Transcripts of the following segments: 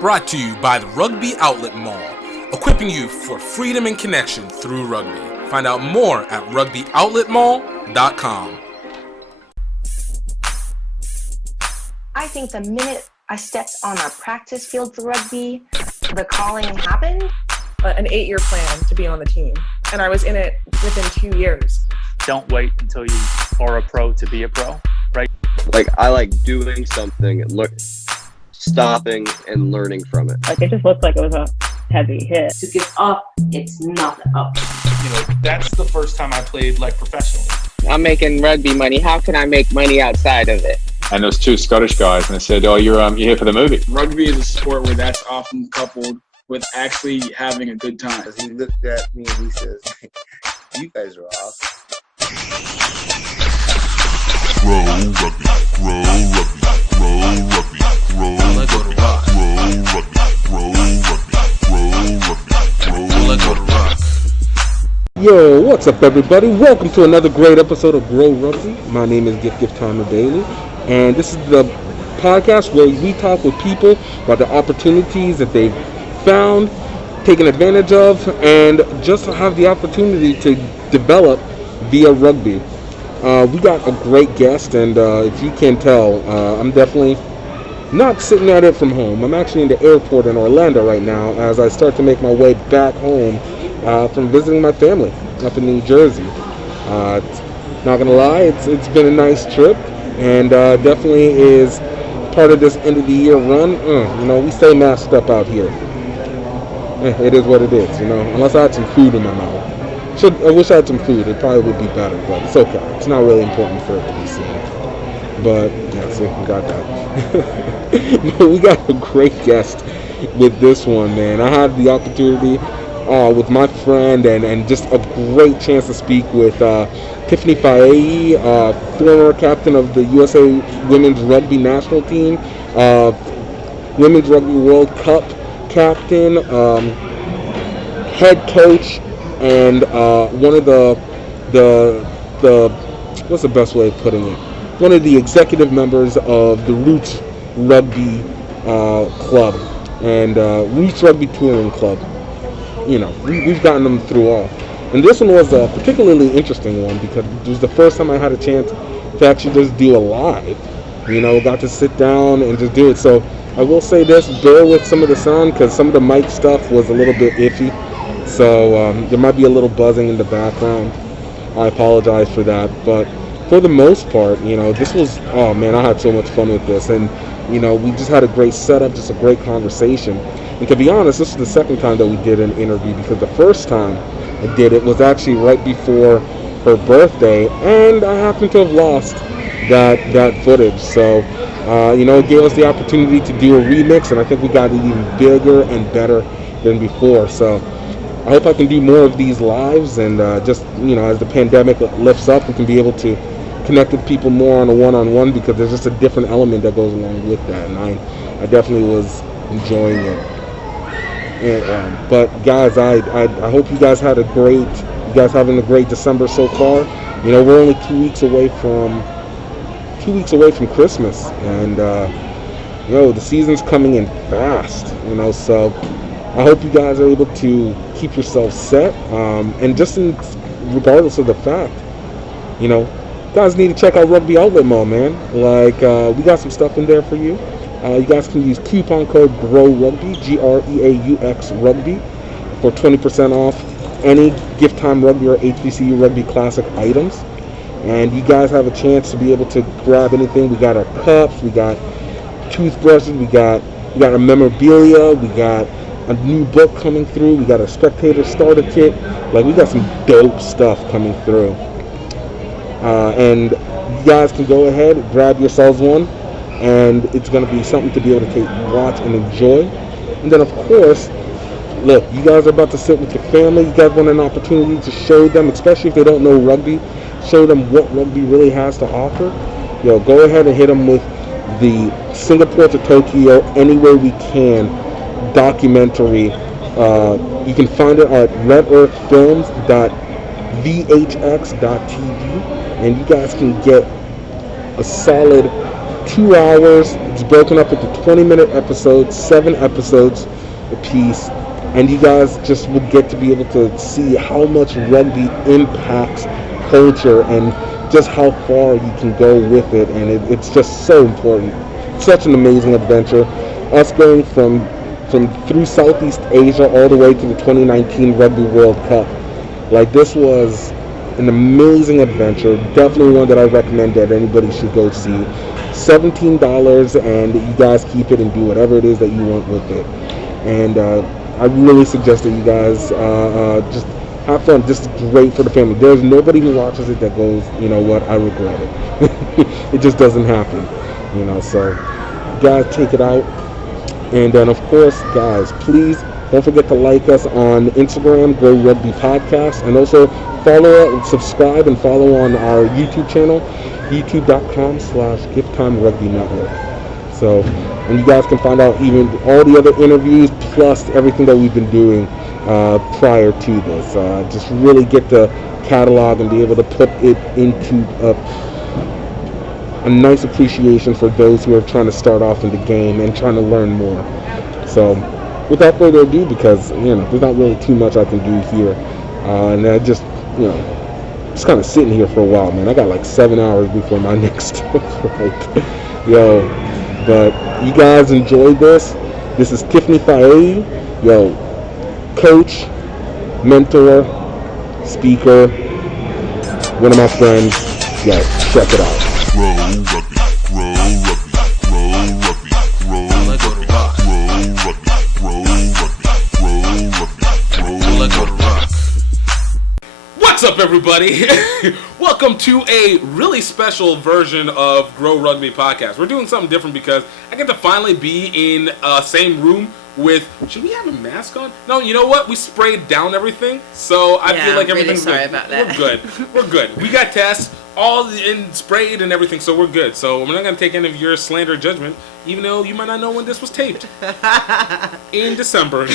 Brought to you by the Rugby Outlet Mall, equipping you for freedom and connection through rugby. Find out more at rugbyoutletmall.com. I think the minute I stepped on a practice field for rugby, the calling happened. An 8-year plan to be on the team, and I was in it within 2 years. Don't wait until you are a pro to be a pro, right? Like, I like doing something, stopping and learning from it. Like, it just looked like it was a heavy hit. To give up, it's not up. You know, that's the first time I played like professionally. I'm making rugby money. How can I make money outside of it? And there was two Scottish guys, and they said, "Oh, you're here for the movie." Rugby is a sport where that's often coupled with actually having a good time. He looked at me and he says, "You guys are off." Grow rugby, grow rugby, grow rugby, grow rugby, grow rugby, grow rugby, grow rugby. Yo, what's up, everybody? Welcome to another great episode of Grow Rugby. My name is GiftTime Daily, and this is the podcast where we talk with people about the opportunities that they've found, taken advantage of, and just have the opportunity to develop via rugby. We got a great guest, and if you can tell, I'm definitely not sitting at it from home. I'm actually in the airport in Orlando right now as I start to make my way back home from visiting my family up in New Jersey. Not gonna lie, it's been a nice trip, and definitely is part of this end of the year run. We stay masked up out here. It is what it is, unless I had some food in my mouth. I wish I had some food. It probably would be better, but it's okay. It's not really important for it to be seen. But, yeah, see, we got that. But we got a great guest with this one, man. I had the opportunity with my friend and just a great chance to speak with Tiffany Fa'a'ae, former captain of the USA Women's Rugby National Team, Women's Rugby World Cup captain, head coach, and one of the what's the best way of putting it? One of the executive members of the Roots Rugby Club and Roots Rugby Touring Club. We've gotten them through all. And this one was a particularly interesting one because it was the first time I had a chance to actually just do a live. Got to sit down and just do it. So I will say this, bear with some of the sound because some of the mic stuff was a little bit iffy. So there might be a little buzzing in the background. I apologize for that. But for the most part, this was, oh man, I had so much fun with this. And, we just had a great setup, just a great conversation. And to be honest, this is the second time that we did an interview because the first time I did it was actually right before her birthday. And I happened to have lost that footage. So, it gave us the opportunity to do a remix. And I think we got it even bigger and better than before. So I hope I can do more of these lives, and just, as the pandemic lifts up, we can be able to connect with people more on a one-on-one because there's just a different element that goes along with that, and I definitely was enjoying it. And, but guys, I hope you guys having a great December so far. We're only 2 weeks away from Christmas, and the season's coming in fast, so I hope you guys are able to keep yourselves set, and just regardless of the fact, guys need to check out Rugby Outlet Mall, man. Like, we got some stuff in there for you. You guys can use coupon code GREAUX Rugby, GREAUX Rugby, for 20% off any GiftTime Rugby or HBCU Rugby Classic items. And you guys have a chance to be able to grab anything. We got our cups, we got toothbrushes, we got a memorabilia, we got a new book coming through, we got a spectator starter kit. Like, we got some dope stuff coming through. And you guys can go ahead and grab yourselves one, and it's going to be something to be able to watch and enjoy. And then, of course, look, you guys are about to sit with your family. You guys want an opportunity to show them, especially if they don't know rugby, show them what rugby really has to offer. Go ahead and hit them with the Singapore to Tokyo Anywhere We Can documentary. You can find it at redearthfilms.vhx.tv, and you guys can get a solid 2 hours. It's broken up into 20-minute episodes, 7 episodes apiece, and you guys just will get to be able to see how much rugby impacts culture and just how far you can go with it, and it's just so important. Such an amazing adventure. Us going from through Southeast Asia all the way to the 2019 Rugby World Cup. Like, this was an amazing adventure. Definitely one that I recommend that anybody should go see. $17, and you guys keep it and do whatever it is that you want with it. And I really suggest that you guys just have fun. Just great for the family. There's nobody who watches it that goes, you know what, I regret it. It just doesn't happen, you know. So you guys take it out. And then, of course, guys, please don't forget to like us on Instagram, Greaux Rugby Podcast, and also follow, subscribe, and follow on our YouTube channel, youtube.com/GiftTime Rugby Network. So, and you guys can find out even all the other interviews plus everything that we've been doing prior to this. Just really get the catalog and be able to put it into a nice appreciation for those who are trying to start off in the game and trying to learn more. So, without further ado, because, you know, there's not really too much I can do here, and I just, you know, just kind of sitting here for a while, man. I got like 7 hours before my next flight. Yo, but you guys enjoyed this. This is Tiffany Fa'a'ae, yo, coach, mentor, speaker, one of my friends. Yo, check it out. Grow Rugby, Grow Rugby, Grow Rugby, Grow Rugby, Grow Rugby, Grow Rugby, Grow Rugby. What's up, everybody? Welcome to a really special version of Grow Rugby Podcast. We're doing something different because I get to finally be in same room with. Should we have a mask on? No, you know what? We sprayed down everything, so I feel like everything's really sorry good. about that. We're good. We're good. We got tests all in sprayed and everything, so we're good. So we're not gonna take any of your slander judgment, even though you might not know when this was taped. In December.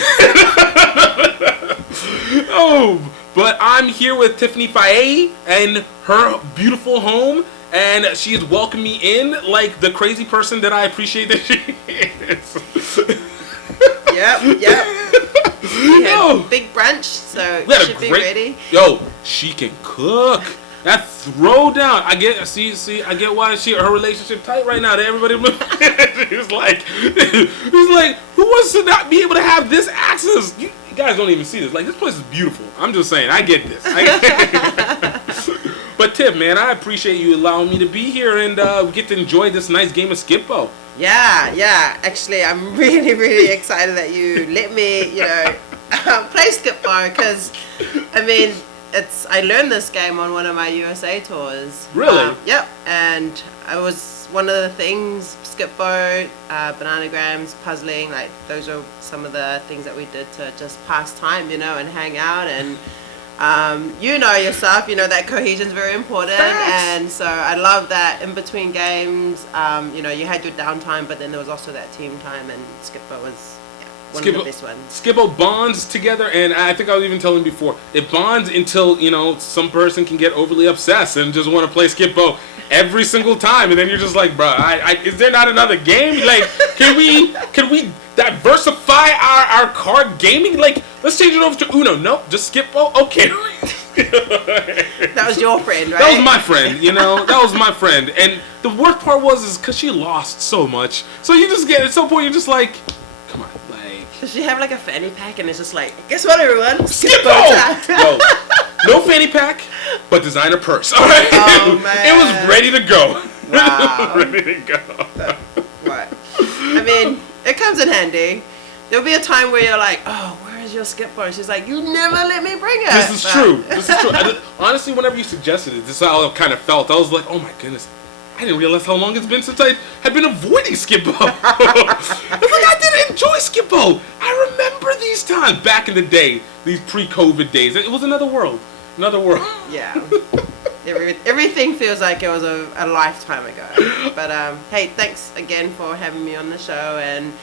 Oh, but I'm here with Tiffany Fa'a'ae and her beautiful home, and she has welcomed me in like the crazy person that I appreciate that she is. Yep. We had big brunch, so We had should be ready. Yo, she can cook. That throwdown, I get. See, I get why her relationship tight right now. That everybody, he's like, who wants to not be able to have this access? You guys don't even see this. Like, this place is beautiful. I'm just saying, I get this. But Tiff, man, I appreciate you allowing me to be here and get to enjoy this nice game of Skip-Bo. Yeah. Actually, I'm really, really excited that you let me, play Skip-Bo because, I mean, I learned this game on one of my USA tours. Really? Yep. And I was one of the things, Skip-Bo, bananagrams, puzzling, like those are some of the things that we did to just pass time, and hang out. And yourself, that cohesion's very important. Thanks. And so I love that in between games, you had your downtime, but then there was also that team time, and Skip-Bo was one of the best ones. Skip-Bo bonds together, and I think I was even telling before, it bonds until, some person can get overly obsessed and just want to play Skip-Bo every single time, and then you're just like, bro, is there not another game? Like, can we diversify our card gaming? Like, let's change it over to Uno. Nope, just Skip-Bo? Okay. That was your friend, right? That was my friend, that was my friend. And the worst part was because she lost so much. So you just get, at some point, you're just like, come on, like. Does she have like a fanny pack and it's just like, guess what, everyone? Skip-Bo! Yo, no fanny pack, but designer purse. All right? Oh, man. It was ready to go. Wow. Ready to go. Right. I mean, it comes in handy. There'll be a time where you're like, oh, where is your Skip-Bo? She's like, you never let me bring it. This is true. Honestly, whenever you suggested it, this is how I kind of felt. I was like, oh my goodness. I didn't realize how long it's been since I had been avoiding Skip-Bo. I didn't enjoy Skip-Bo. I remember these times back in the day, these pre-COVID days. It was another world. Yeah. Everything feels like it was a lifetime ago. But hey, thanks again for having me on the show. And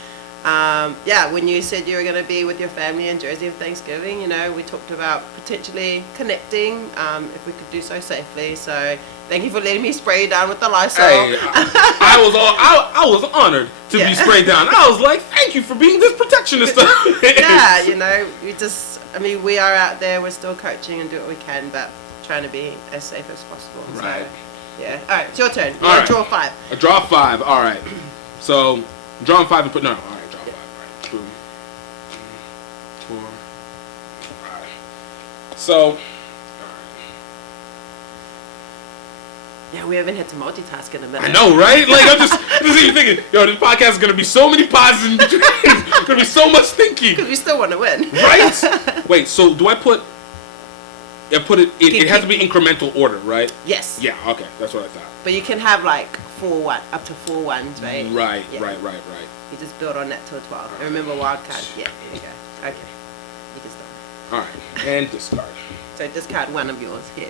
when you said you were going to be with your family in Jersey for Thanksgiving, we talked about potentially connecting if we could do so safely. So Thank you for letting me spray you down with the Lysol. Hey, I was honored to be sprayed down. I was like, thank you for being this protectionist. Yeah, you know, we are out there, we're still coaching and do what we can, but trying to be as safe as possible. Right. So, yeah. All right, it's your turn. All right. Draw 5. A draw 5. All right. So, drawing 5 and put, no. All right, draw 5. All right. 2, 4. All right. So, yeah, we haven't had to multitask in a minute. I know, right? Like, I'm just even thinking, this podcast is going to be so many pauses in between. It's going to be so much thinking. Because we still want to win. Right? Wait, so do I put... It has to be incremental order, right? Yes. Yeah, okay. That's what I thought. But you can have like up to 4 ones, right? Right, yeah. right. You just build on that till 12. And remember wild card. Yeah, there you go. Okay. You can start. All right. And discard. So discard one of yours here.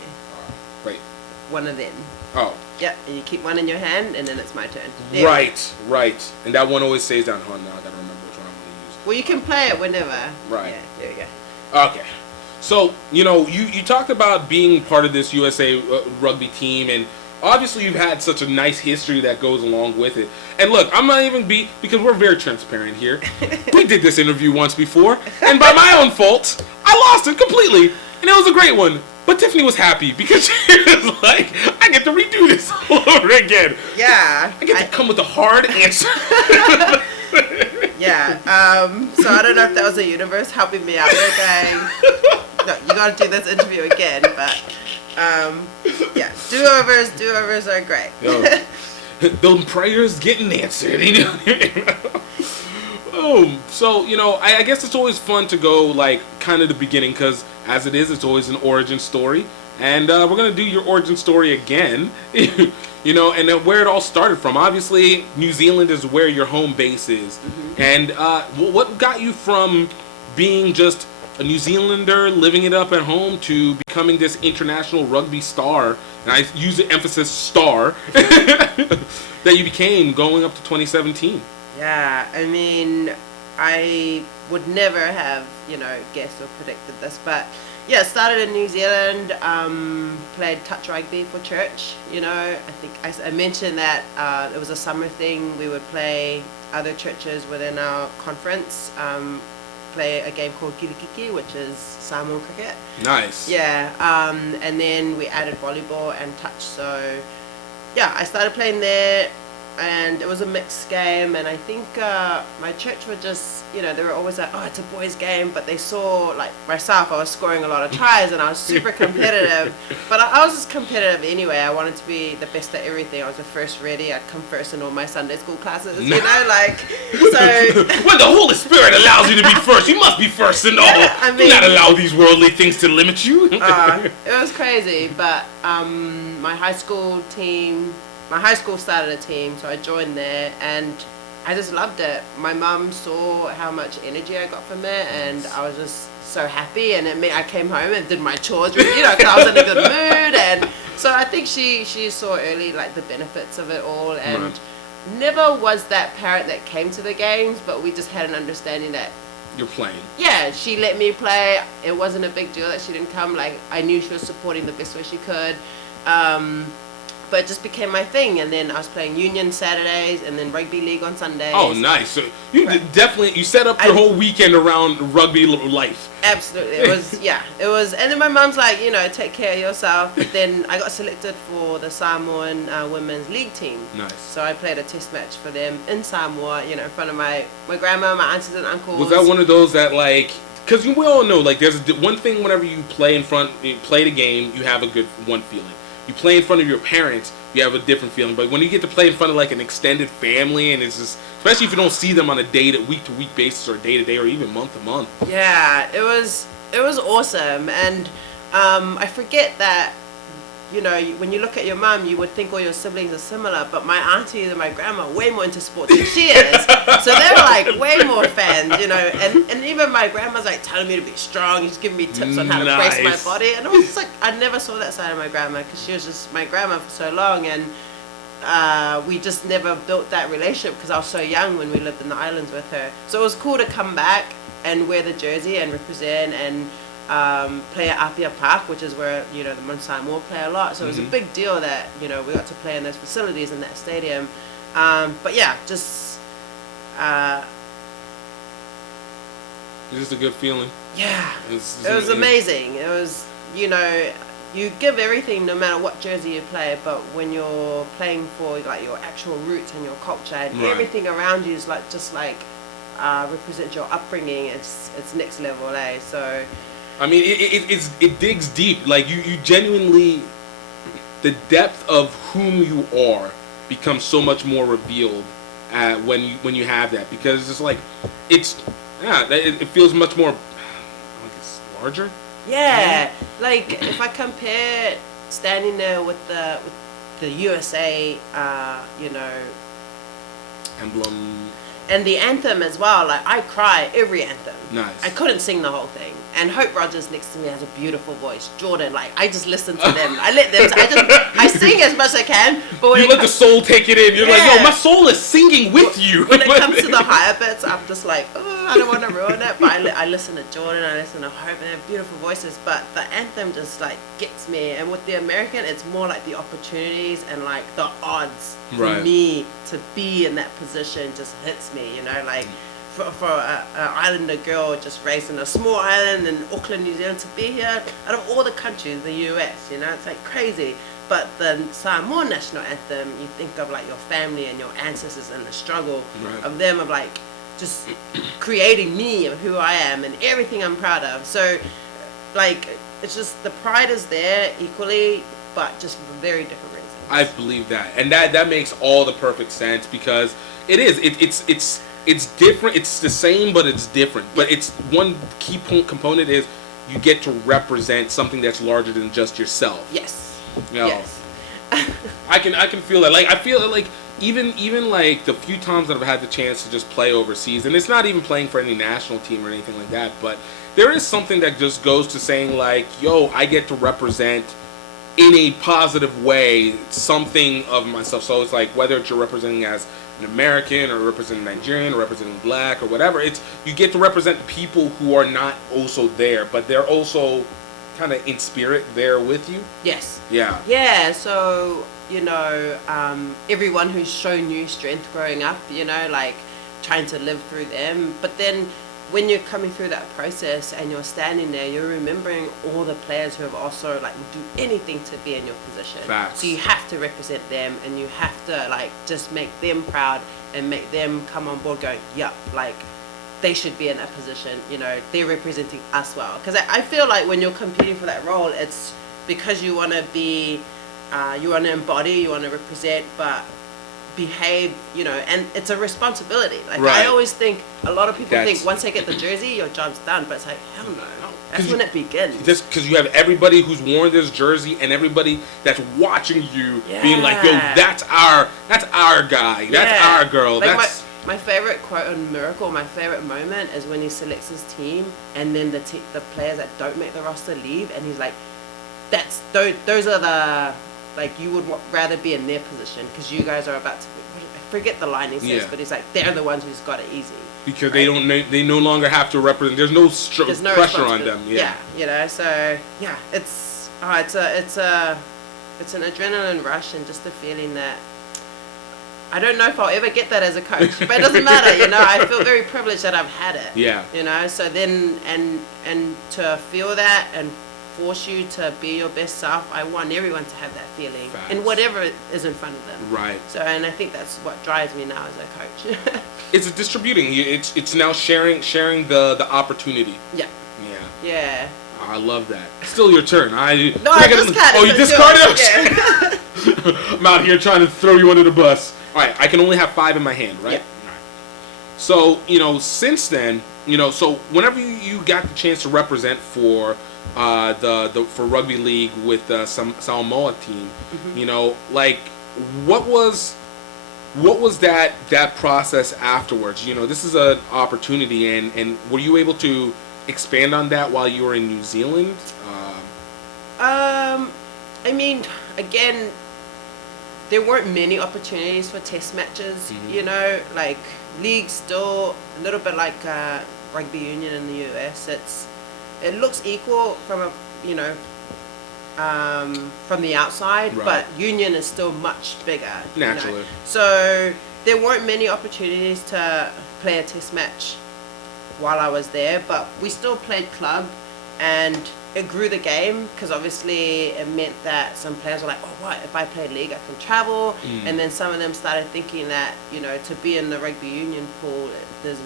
Wait. One of them. Oh. Yep, and you keep one in your hand, and then it's my turn. Right. And that one always stays down. Hold on, now I gotta remember which one I'm gonna use. Well, you can play it whenever. Right. Yeah, there we go. Okay. So, you talked about being part of this USA rugby team, and obviously you've had such a nice history that goes along with it. And look, I'm not even because we're very transparent here. We did this interview once before, and by my own fault, I lost it completely, and it was a great one. But Tiffany was happy because she was like, I get to redo this all over again. Yeah. I get to come with a hard answer. Yeah. So I don't know if that was the universe helping me out there going, no, you got to do this interview again. But yeah, do-overs are great. Those prayers getting answered. So, I guess it's always fun to go, like, kind of the beginning, because as it is, it's always an origin story. And we're going to do your origin story again, and then where it all started from. Obviously, New Zealand is where your home base is. Mm-hmm. And what got you from being just a New Zealander living it up at home to becoming this international rugby star, and I use the emphasis star, that you became going up to 2017? Yeah, I mean, I would never have, guessed or predicted this, but yeah, started in New Zealand, played touch rugby for church, I think I mentioned that it was a summer thing. We would play other churches within our conference, play a game called Kirikiki, which is Samoan cricket. Nice. Yeah, and then we added volleyball and touch, so yeah, I started playing there. And it was a mixed game, and I think my church were just, they were always like, oh, it's a boys' game, but they saw, like, myself, I was scoring a lot of tries, and I was super competitive, but I was just competitive anyway. I wanted to be the best at everything. I was the first ready. I'd come first in all my Sunday school classes, so... When the Holy Spirit allows you to be first, you must be first in all. Yeah, do not allow these worldly things to limit you. It was crazy, but my high school started a team, so I joined there, and I just loved it. My mum saw how much energy I got from it, and I was just so happy, and it meant I came home and did my chores, because I was in a good mood, and so I think she saw early, like, the benefits of it all, and never was that parent that came to the games, but we just had an understanding that you're playing. Yeah, she let me play. It wasn't a big deal that she didn't come. Like, I knew she was supporting the best way she could. But it just became my thing, and then I was playing Union Saturdays and then Rugby League on Sundays. Oh, nice. So you definitely set up your whole weekend around rugby life. Absolutely. It was, and then my mom's like, take care of yourself. But then I got selected for the Samoan women's league team. Nice. So I played a test match for them in Samoa, in front of my grandma, my aunties and uncles. Was that one of those that, like, because we all know, like, there's one thing whenever you play the game, you have a good one feeling. You play in front of your parents, you have a different feeling. But when you get to play in front of, like, an extended family, and it's just, especially if you don't see them on a week-to-week basis or day-to-day or even month-to-month. Yeah, it was awesome. And I forget that, when you look at your mum, you would think all your siblings are similar, but my aunties and my grandma are way more into sports than she is. So they were, like, way more fans, and even my grandma's, like, telling me to be strong. She's giving me tips on how to brace my body. And it was just, like, I never saw that side of my grandma, because she was just my grandma for so long, and we just never built that relationship because I was so young when we lived in the islands with her. So it was cool to come back and wear the jersey and represent, and play at Apia Park, which is where, you know, the Mon Samoa play a lot. So it was a big deal that, you know, we got to play in those facilities in that stadium. But yeah, just It's just a good feeling. Yeah, it was amazing. It was, you know, you give everything no matter what jersey you play, but when you're playing for like your actual roots and your culture and everything around you is like just like represent your upbringing, it's next level, eh? So I mean, it digs deep. Like you genuinely, the depth of whom you are becomes so much more revealed when you have that, because it's like it feels much more, I guess, larger. Yeah, like if I compare standing there with the USA, you know, emblem. And the anthem as well, like I cry every anthem. Nice. I couldn't sing the whole thing. And Hope Rogers next to me has a beautiful voice. Jordan, like I just listen to them. I let them. I sing as much as I can. But when you let the soul take it in. You're like, yo, my soul is singing with you. When it comes to the higher bits, I'm just like, oh, I don't want to ruin it. But I listen to Jordan. I listen to Hope, and they have beautiful voices. But the anthem just like gets me. And with the American, it's more like the opportunities and like the odds for me to be in that position just hits me. You know, like. For an islander girl just raised in a small island in Auckland, New Zealand, to be here out of all the countries, the US, you know, it's like crazy. But the Samoa national anthem, you think of like your family and your ancestors and the struggle of them, of like just creating me of who I am and everything I'm proud of. So like it's just the pride is there equally, but just for very different reasons. I believe that, and that makes all the perfect sense, because it's different. It's the same, but it's different. But it's one key component is you get to represent something that's larger than just yourself. Yes. You know, yes. I can feel that. Like I feel like even like the few times that I've had the chance to just play overseas, and it's not even playing for any national team or anything like that, but there is something that just goes to saying like, yo, I get to represent in a positive way something of myself. So it's like whether it's you're representing as an American or representing Nigerian or representing black or whatever, it's you get to represent people who are not also there, but they're also kind of in spirit there with you. Yes. Yeah. Yeah. So you know, everyone who's shown you strength growing up, you know, like trying to live through them, but then when you're coming through that process and you're standing there, you're remembering all the players who have also like do anything to be in your position. Facts. So you have to represent them, and you have to like just make them proud and make them come on board going, yup, like they should be in that position. You know, they're representing us well. Because I feel like when you're competing for that role, it's because you want to be, you want to embody, you want to represent, but behave, you know, and it's a responsibility. Like I always think, a lot of people think once they get the jersey, your job's done, but it's like, hell no. That's when it begins. Just because you have everybody who's worn this jersey and everybody that's watching you being like, yo, that's our guy, that's our girl. Like that's my favorite quote on Miracle, my favorite moment is when he selects his team and then the players that don't make the roster leave, and he's like, those are the, like, you would rather be in their position because you guys are about to, I forget the line he says, but he's like, they're the ones who's got it easy. Because they no longer have to represent. There's no pressure on them. Yeah, you know. So yeah, it's an adrenaline rush, and just the feeling that I don't know if I'll ever get that as a coach, but it doesn't matter. You know, I feel very privileged that I've had it. Yeah. You know, so then and to feel that and force you to be your best self, I want everyone to have that feeling in whatever is in front of them. Right. So, and I think that's what drives me now as a coach. It's distributing. It's now sharing the opportunity. Yeah. Yeah. Yeah. Oh, I love that. Still your turn. I discarded. Oh, you discarded? Yeah. I'm out here trying to throw you under the bus. All right, I can only have 5 in my hand, right? Yeah. Right. So, you know, since then, you know, so whenever you got the chance to represent for for rugby league with the Samoa team, you know, like what was that process afterwards? You know, this is an opportunity, and were you able to expand on that while you were in New Zealand? I mean, again, there weren't many opportunities for test matches. You know, like league still a little bit like rugby union in the US. it looks equal from a from the outside, Right. but union is still much bigger. Naturally. So there weren't many opportunities to play a test match while I was there, but we still played club, and it grew the game because obviously it meant that some players were like, oh, what, if I play league I can travel, and then some of them started thinking that, you know, to be in the rugby union pool, there's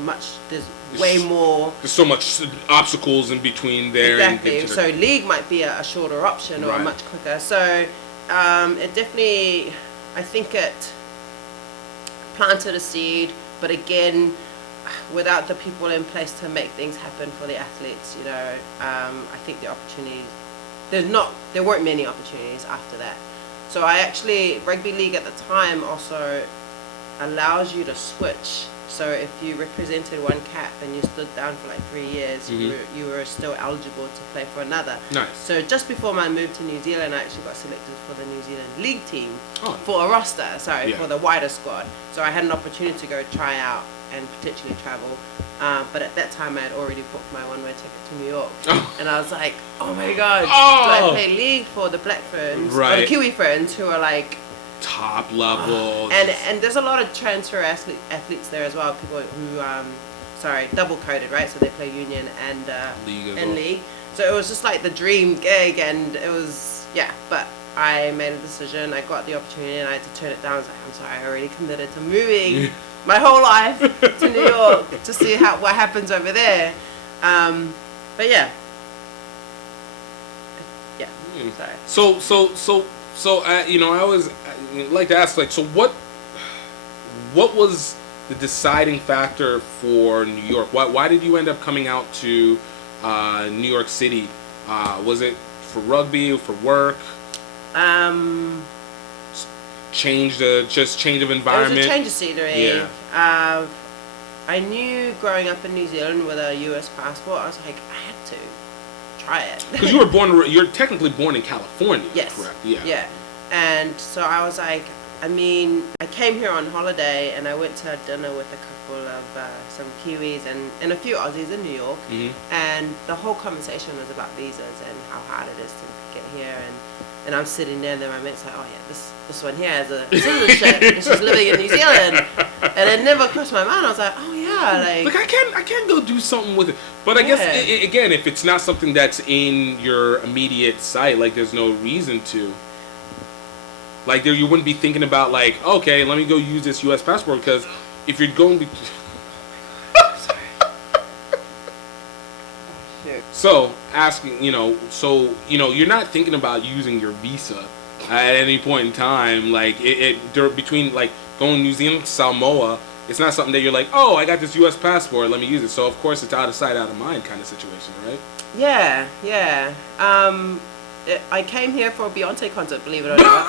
way more. There's so much obstacles in between there. Exactly. So league might be a shorter option or much quicker. So it definitely, I think it planted a seed, but again, without the people in place to make things happen for the athletes, you know, I think the opportunities, there weren't many opportunities after that. So rugby league at the time also allows you to switch. So if you represented one cap and you stood down for like 3 years, you were still eligible to play for another. Nice. So just before my move to New Zealand, I actually got selected for the New Zealand league team for a roster, for the wider squad. So I had an opportunity to go try out and potentially travel. But at that time I had already booked my one-way ticket to New York. And I was like, oh my God, do I play league for the Black Ferns, or the Kiwi Ferns, who are like top level. And there's a lot of transfer athletes there as well, people who, double coded, right? So they play union and league. So it was just like the dream gig, and it was, but I made a decision, I got the opportunity, and I had to turn it down. I was like, I'm sorry, I already committed to moving my whole life to New York to see what happens over there. But yeah. Sorry. So you know, I always like to ask, like, so what was the deciding factor for New York? Why did you end up coming out to New York City? Was it for rugby, for work? Change of environment. It was a change of scenery. Yeah. I knew growing up in New Zealand with a US passport, I was like, I had to try it. Because you're technically born in California. Yes. Correct. Yeah. Yeah. And so I was like, I came here on holiday and I went to dinner with a couple of some Kiwis and a few Aussies in New York, and the whole conversation was about visas and how hard it is to get here, and I'm sitting there and then my mate's like, oh yeah, this one here has a citizenship and she's living in New Zealand, and it never crossed my mind. I was like, oh yeah, like I can't go do something with it. But I guess again, if it's not something that's in your immediate sight, like there's no reason to. Like you wouldn't be thinking about like, okay, let me go use this U.S. passport, because if you're going to. So asking, you're not thinking about using your visa at any point in time. Like between like going to New Zealand to Samoa, it's not something that you're like, oh, I got this U.S. passport, let me use it. So of course it's out of sight, out of mind kind of situation, right? Yeah. I came here for a Beyonce concert, believe it or not.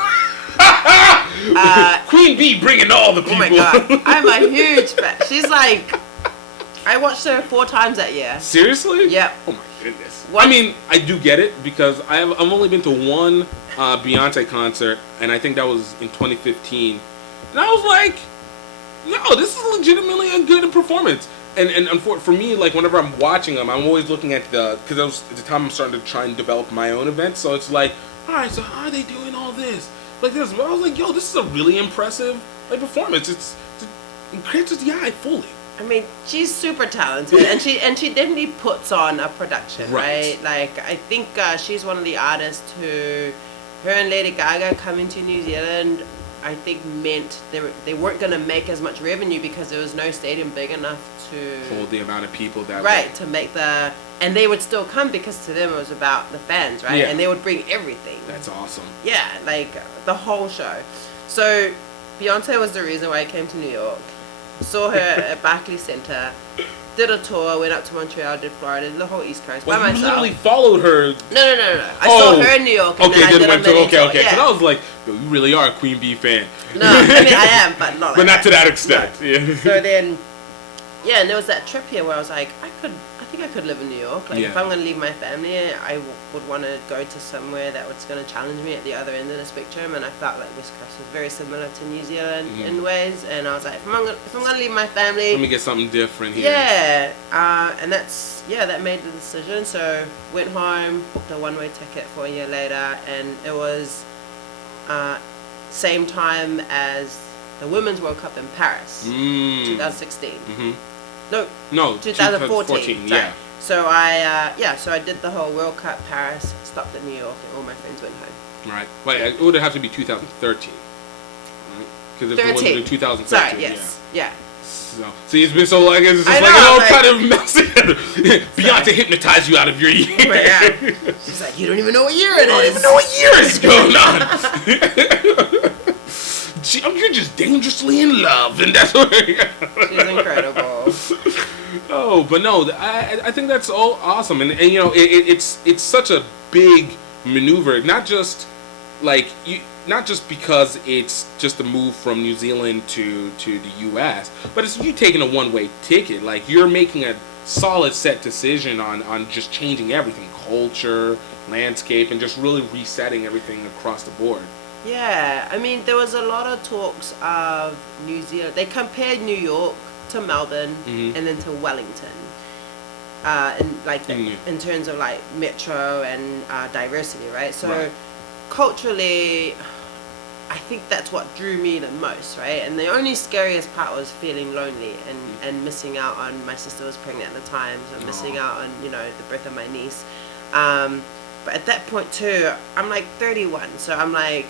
Queen Bee bringing all the people. Oh my God, I'm a huge fan. She's like, I watched her 4 times that year. Seriously? Yep. Oh my goodness. I mean, I do get it, because I've only been to one Beyonce concert, and I think that was in 2015. And I was like, no, this is legitimately a good performance. And for me, like, whenever I'm watching them, I'm always looking at because I was at the time I'm starting to try and develop my own event. So it's like, all right, so how are they doing all this? Like this, but I was like, yo, this is a really impressive performance. It catches the eye fully. I mean, she's super talented, and she definitely puts on a production, right? Like, I think she's one of the artists who, her and Lady Gaga coming to New Zealand, I think meant they weren't going to make as much revenue because there was no stadium big enough to hold the amount of people that to make and they would still come because to them it was about the fans, right? And they would bring everything. That's awesome. Yeah, like the whole show. So Beyonce was the reason why I came to New York. Saw her at Barclays Center. Did a tour, went up to Montreal, did Florida, did the whole East Coast by myself. You literally followed her. No. I saw her in New York. And then I did a mini tour. Okay. Because I was like, yo, you really are a Queen Bee fan. No, I mean I am, but not. But not to that extent. Yeah. So then, and there was that trip here where I was like, I think I could live in New York. Like, if I'm going to leave my family, I would want to go to somewhere that was going to challenge me at the other end of the spectrum. And I felt like West Coast was very similar to New Zealand in ways. And I was like, if I'm going to leave my family, let me get something different here. Yeah, and that made the decision. So went home, booked a one-way ticket for a year later, and it was same time as the Women's World Cup in Paris, 2016. No, 2014. Yeah. So I did the whole World Cup Paris, stopped at New York, and all my friends went home. Right. But it would have to be 2013. Right? Because if it was 2013. Sorry, yes. Yeah. So, see, it's been so long. It's just like an old kind of messy. Beyonce hypnotized you out of your year. Yeah. She's like, you don't even know what year it is. I don't even know what year is going on. You're just dangerously in love, and that's what. She's incredible. Oh, but no, I think that's all awesome, and you know, it's such a big maneuver, not just because it's just a move from New Zealand to the U.S., but it's you taking a one-way ticket. Like, you're making a solid set decision on just changing everything, culture, landscape, and just really resetting everything across the board. Yeah, I mean, there was a lot of talks of New Zealand. They compared New York to Melbourne and then to Wellington, in terms of like metro and diversity, right? So culturally, I think that's what drew me the most, right? And the only scariest part was feeling lonely and missing out on, my sister was pregnant at the time, so missing out on, the birth of my niece. But at that point too, I'm like 31, so I'm like,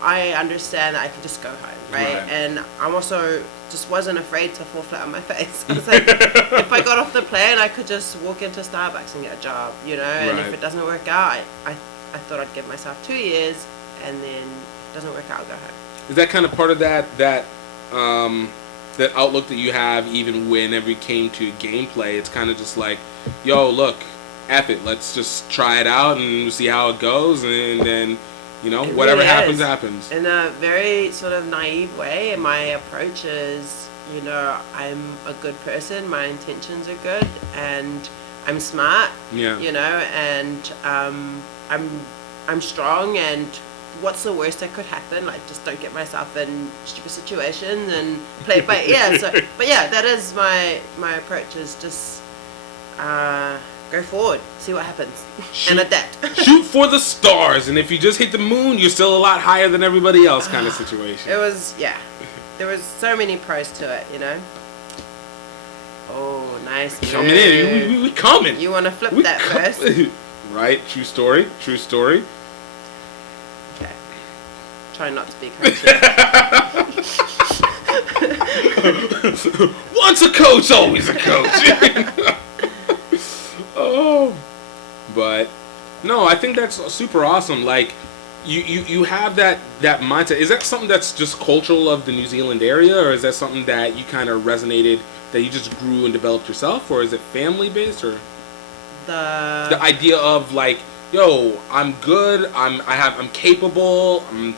I understand that I could just go home, right? And I'm also just wasn't afraid to fall flat on my face. I was like, if I got off the plane, I could just walk into Starbucks and get a job, and if it doesn't work out, I thought I'd give myself 2 years, and then if it doesn't work out, I'll go home. Is that kind of part of that outlook that you have even whenever it came to gameplay? It's kind of just like, yo, look, F it, let's just try it out and see how it goes, and then, whatever happens, happens. In a very sort of naive way, my approach is, I'm a good person, my intentions are good, and I'm smart, and I'm strong, and what's the worst that could happen? Like, just don't get myself in stupid situations and play it by ear. But yeah, that is my approach, is just go forward, see what happens, and adapt. Shoot for the stars, and if you just hit the moon, you're still a lot higher than everybody else, kind of situation. It was, there was so many pros to it, Oh, nice. Coming in, we coming. You want to flip that first? Right, true story. Okay. Try not to be coachy. Once a coach, always a coach. Oh, but no, I think that's super awesome. Like, you have that mindset. Is that something that's just cultural of the New Zealand area, or is that something that you kind of resonated, that you just grew and developed yourself, or is it family based, or the idea of like, yo, I'm good, I'm capable, I'm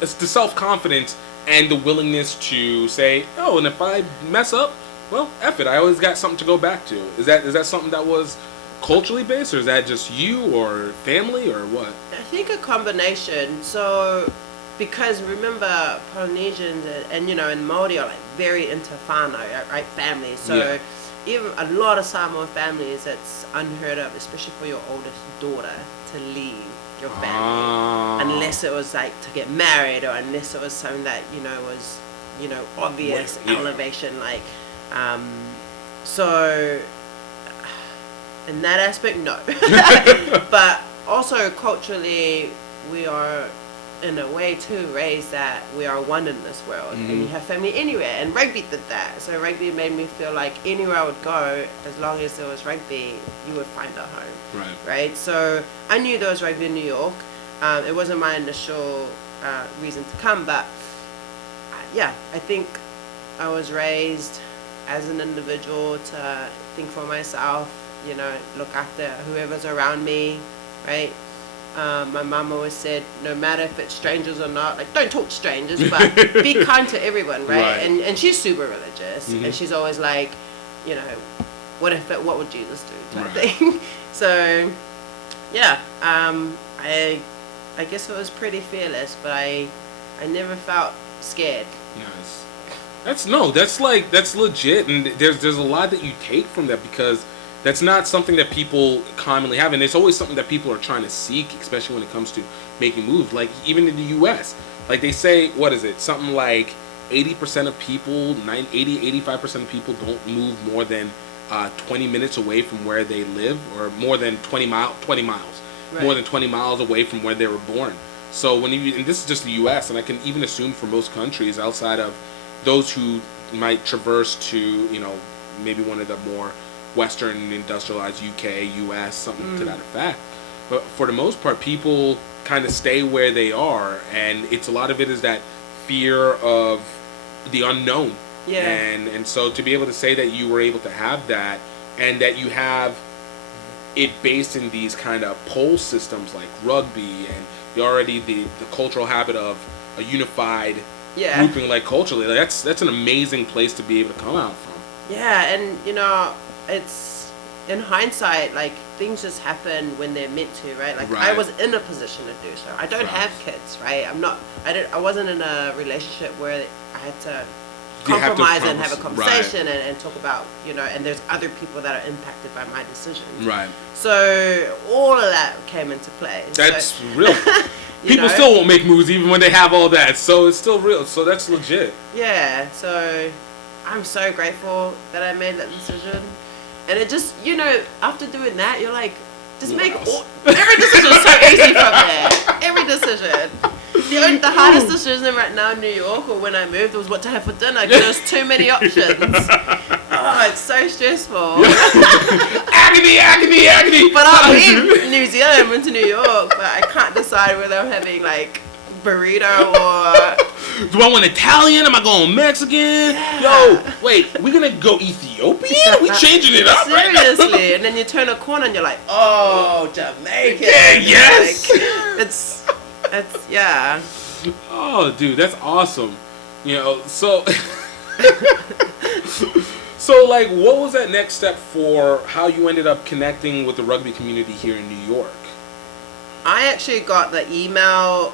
it's the self-confidence and the willingness to say, oh, and if I mess up, well, F it, I always got something to go back to. Is that something that was culturally based, or is that just you or family, or what? I think a combination. So, because remember, Polynesians and in Māori are like very into whānau, right? Family. So even a lot of Samoan families, it's unheard of, especially for your oldest daughter to leave your family, unless it was like to get married, or unless it was something that was obvious elevation, like. So in that aspect, no. But also culturally, we are in a way too raised that we are one in this world, and you have family anywhere, and rugby did that. So rugby made me feel like anywhere I would go, as long as there was rugby, you would find a home. Right. So I knew there was rugby in New York. It wasn't my initial reason to come, but I think I was raised as an individual to think for myself, look after whoever's around me, right? My mum always said, no matter if it's strangers or not, like don't talk to strangers, but be kind to everyone, right? And she's super religious, and she's always like, you know, what would Jesus do type thing. So, yeah, I guess it was pretty fearless, but I never felt scared. Nice. That's legit, and there's a lot that you take from that, because that's not something that people commonly have, and it's always something that people are trying to seek, especially when it comes to making moves. Like even in the U.S., like they say, what is it? Something like 80% of people, 85% of people don't move more than 20 minutes away from where they live, or more than 20 miles, more than 20 miles away from where they were born. So and this is just the U.S., and I can even assume for most countries outside of those who might traverse to, you know, maybe one of the more Western industrialized UK, US, something to that effect. But for the most part, people kind of stay where they are, and a lot of it is that fear of the unknown. Yeah. And so to be able to say that you were able to have that, and that you have it based in these kind of pole systems like rugby, and the cultural habit of a unified grouping, like culturally, like that's an amazing place to be able to come out from. Yeah, and you know, it's in hindsight, like things just happen when they're meant to, right? Like I was in a position to do so. I don't have kids, right? I wasn't in a relationship where I had to compromise and have a conversation and talk about, you know, and there's other people that are impacted by my decisions. Right. So all of that came into play. That's real. People still won't make moves even when they have all that. So it's still real. So that's legit. Yeah. So I'm so grateful that I made that decision. And it just, you know, after doing that, you're like, just make every decision so easy from there. Every decision. The hardest decision right now in New York, or when I moved, was what to have for dinner, because there's too many options. Oh, it's so stressful. agony. But I'll leave New Zealand, went to New York, but I can't decide whether I'm having like burrito or... Do I want Italian? Am I going Mexican? Yeah. Yo, wait, we're gonna go Ethiopian? We changing it up right now. Seriously. And then you turn a corner and you're like, oh, Jamaican. Yeah, yes. Like, it's yeah. Oh, dude, that's awesome. You know, so like, what was that next step for how you ended up connecting with the rugby community here in New York? I actually got the email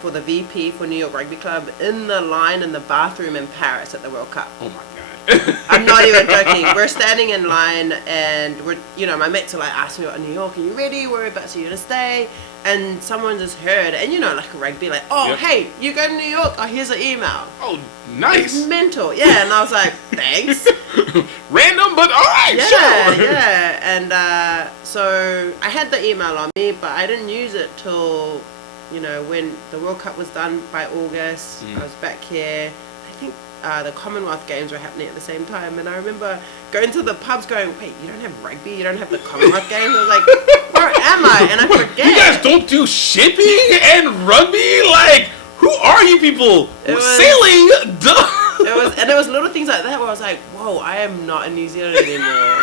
for the VP for New York Rugby Club in the line in the bathroom in Paris at the World Cup. Oh my God. I'm not even joking. We're standing in line, and my mates are like asking me about New York, are you ready? We're about to stay. And someone just heard, and like a rugby, like, oh, hey, you go to New York? Oh, here's an email. Oh, nice. It's mental. Yeah, and I was like, thanks. Random, but all right, sure. Yeah, and so I had the email on me, but I didn't use it till, when the World Cup was done by August. I was back here. I think the Commonwealth Games were happening at the same time, and I remember going to the pubs going, wait, you don't have rugby? You don't have the Commonwealth Games? I was like, where am I? And I forget. You guys don't do shipping and rugby? Like, who are you people? Sailing? Duh. There was little things like that where I was like, whoa, I am not in New Zealand anymore.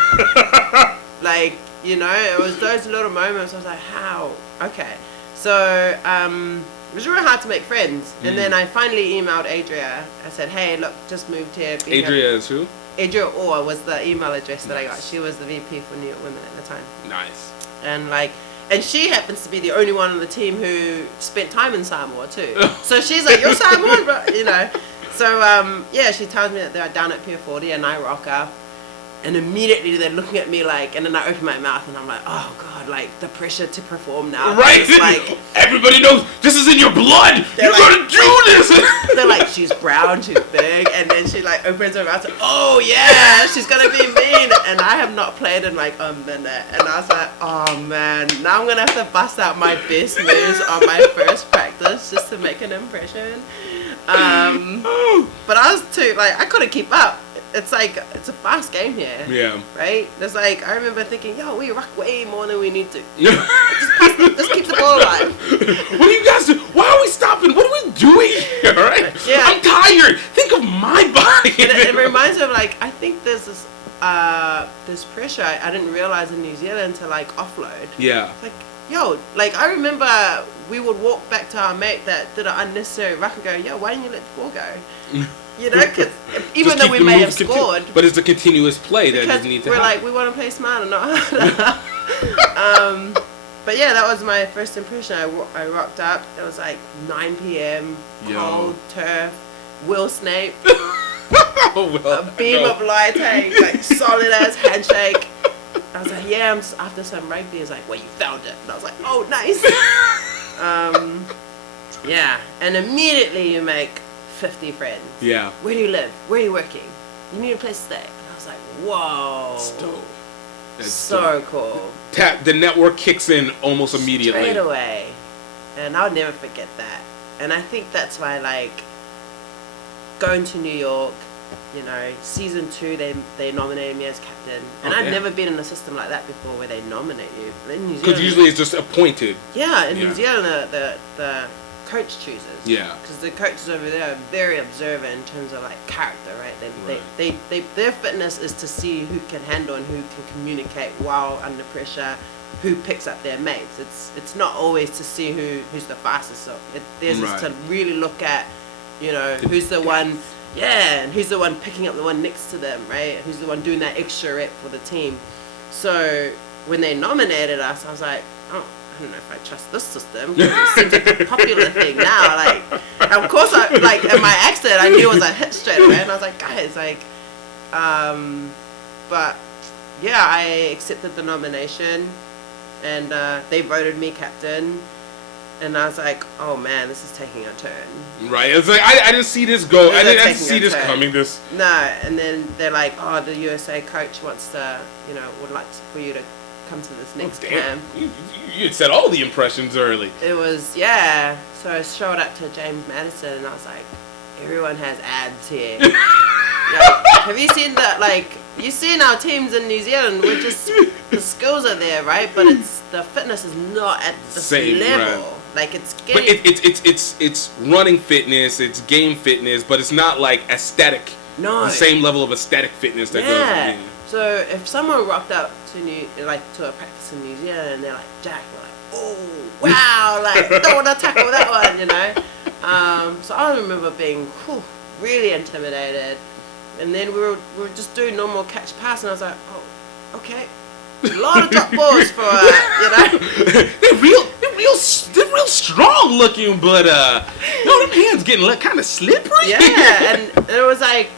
Like, it was those little moments. I was like, how? Okay. So, it was really hard to make friends. And then I finally emailed Adria. I said, hey, look, just moved here. Adria is who? Adria Orr was the email address that I got. She was the VP for New York Women at the time. Nice. And she happens to be the only one on the team who spent time in Samoa too. So she's like, you're Samoan, bro, So, she tells me that they're down at Pier 40, and I rock up. And immediately they're looking at me like, and then I open my mouth and I'm like, oh God, like the pressure to perform now. Right. Like, everybody knows this is in your blood. You gotta do this. They're like, she's brown, she's big, and then she like opens her mouth and, oh yeah, she's gonna be mean. And I have not played in like a minute. And I was like, oh man, now I'm gonna have to bust out my best moves on my first practice just to make an impression. But I was too, like, I couldn't keep up. It's like, it's a fast game here. Yeah. Right? There's like, I remember thinking, yo, we rock way more than we need to. Just keep the ball alive. What do you guys do? Why are we stopping? What are we doing here? Right? Yeah. I'm tired. Think of my body. It reminds me of like, I think there's this pressure I didn't realize in New Zealand to like offload. Yeah. Like, yo, like I remember we would walk back to our mate that did an unnecessary ruck and go, yo, why didn't you let the ball go? You know, because even though we may have scored, but it's a continuous play that doesn't need to happen. We're like, we want to play smarter, not harder. But yeah, that was my first impression. I rocked up. It was like 9 p.m. Cold turf, Will Snape, a beam of light, like solid ass handshake. I was like, yeah, I'm just after some rugby. He's like, well, you found it. And I was like, oh, nice. Yeah, and immediately you make 50 friends. Yeah. Where do you live? Where are you working? You need a place to stay. And I was like, whoa. That's so cool. The network kicks in almost immediately. Straight away. And I'll never forget that. And I think that's why, like, going to New York, you know, season 2, they nominated me as captain. And I've never been in a system like that before where they nominate you. Because usually it's just appointed. Yeah, in New Zealand, the coach chooses. Yeah. Because the coaches over there are very observant in terms of, like, character, right? Their fitness is to see who can handle and who can communicate while under pressure, who picks up their mates. It's not always to see who's the fastest. So theirs is to really look at, you know, who's the one... Yeah, and who's the one picking up the one next to them, right? Who's the one doing that extra rep for the team? So when they nominated us, I was like, oh, I don't know if I trust this system. It seems like a popular thing now. Like, and of course, and my accent, I knew it was a hit straight away. And I was like, guys, like, but yeah, I accepted the nomination, and they voted me captain. And I was like, oh man, this is taking a turn. Right. It's like, I didn't see this go. I didn't see this coming. No. And then they're like, oh, the USA coach wants to, you know, would like for you to come to this next camp. You had said all the impressions early. It was, yeah. So I showed up to James Madison and I was like, everyone has abs here. Like, have you seen that? Like, you've seen our teams in New Zealand. We're just, the skills are there, right? But the fitness is not at the same level. Right. Like it's getting... But it's running fitness, it's game fitness, but it's not like aesthetic. No. The same level of aesthetic fitness that goes in. So if someone rocked up to a practice in New Zealand and they're like, Jack, we're like, oh wow, like don't want to tackle that one, you know. So I remember being really intimidated, and then we were just doing normal catch pass, and I was like, oh, okay. A lot of drop balls for you know. They're real strong looking, but them hands getting kind of slippery. Yeah, and it was like,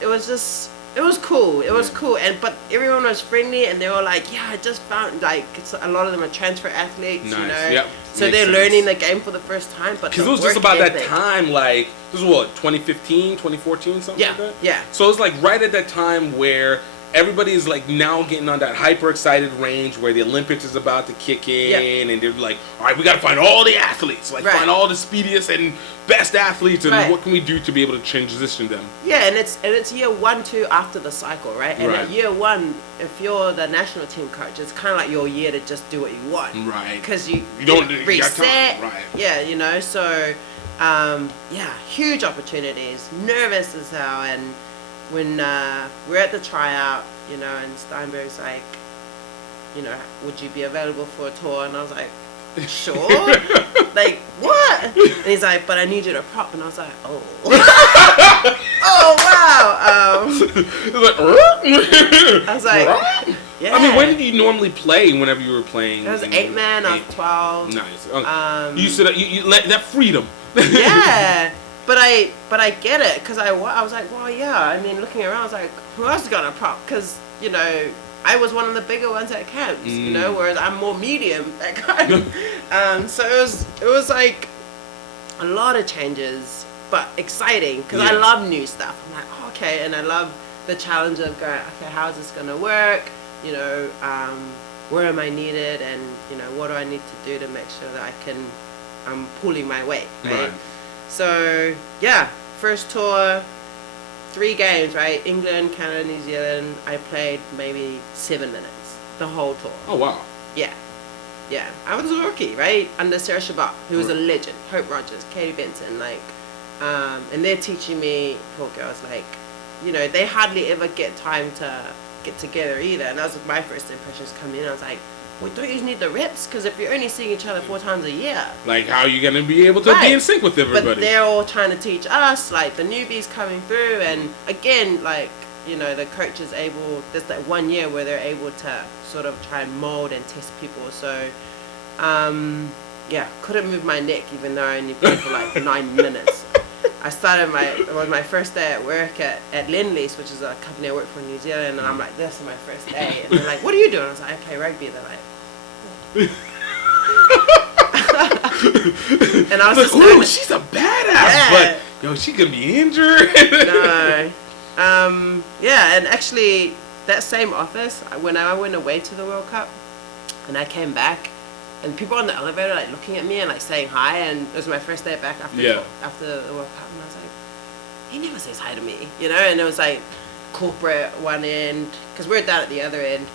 it was cool. It was cool, but everyone was friendly, and they were like, yeah, I just found like a lot of them are transfer athletes, you know. Yep. So they're learning the game for the first time, but because it was just about that time, like this was what 2015, 2014, something like that. Yeah. So it was like right at that time where everybody's like now getting on that hyper excited range where the Olympics is about to kick in, and they're like, all right, we got to find all the athletes, like find all the speediest and best athletes, and what can we do to be able to transition them? Yeah, and it's year 1, 2 after the cycle, right? And at year 1, if you're the national team coach, it's kind of like your year to just do what you want, right? Because you don't reset, right? Yeah, you know. So, huge opportunities. Nervous as hell, and when we're at the tryout, you know, and Steinberg's like, you know, would you be available for a tour? And I was like, sure. Like, what? And he's like, but I need you to prop. And I was like, oh. Oh, wow. I was like, yeah. I mean, when did you normally play whenever you were playing? It was 8-man, I was 12. Nice. You said you let that freedom. Yeah. But I get it, because I was like, well, yeah. I mean, looking around, I was like, who else is gonna prop? Because, you know, I was one of the bigger ones at camps, you know, whereas I'm more medium that kind. So it was like a lot of changes, but exciting, because I love new stuff. I'm like, oh, okay, and I love the challenge of going, okay, how is this gonna work? You know, where am I needed, and you know, what do I need to do to make sure that I'm pulling my weight, right? So, yeah, first tour, 3 games, right? England, Canada, New Zealand. I played maybe 7 minutes, the whole tour. Oh, wow. Yeah. Yeah. I was a rookie, right? Under Sarah Shabbat, who was a legend. Hope Rogers, Katie Benson, like, and they're teaching me, poor girls, like, you know, they hardly ever get time to get together either. And that was my first impressions coming in. I was like, we don't you need the reps? Because if you're only seeing each other 4 times a year, like how are you gonna be able to be in sync with everybody? But they're all trying to teach us, like the newbies coming through, and again, like, you know, the coach is able. There's that 1 year where they're able to sort of try and mold and test people. So, yeah, couldn't move my neck even though I only played for like 9 minutes. I started it was my first day at work at Lendlease, which is a company I work for in New Zealand, and I'm like, this is my first day. And they're like, what are you doing? I was like, I play rugby. They're like, and I was just ooh, she's a badass, but yo, she could be injured. No. Yeah, and actually, that same office, when I went away to the World Cup, and I came back, and people on the elevator like looking at me and like saying hi, and it was my first day back after the World Cup, and I was like, he never says hi to me, you know. And it was like corporate one end, because we're down at the other end,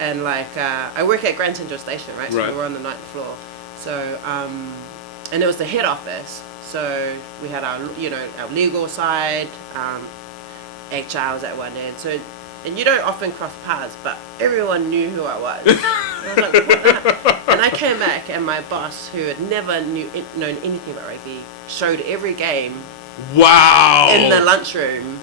and like I work at Grand Central Station, right? So we were on the 9th floor. So and it was the head office. So we had our, you know, our legal side, HR was at one end. So, and you don't often cross paths, but everyone knew who I was. And I was like, what? And I came back, and my boss, who had never known anything about rugby, showed every game. Wow! In the lunchroom,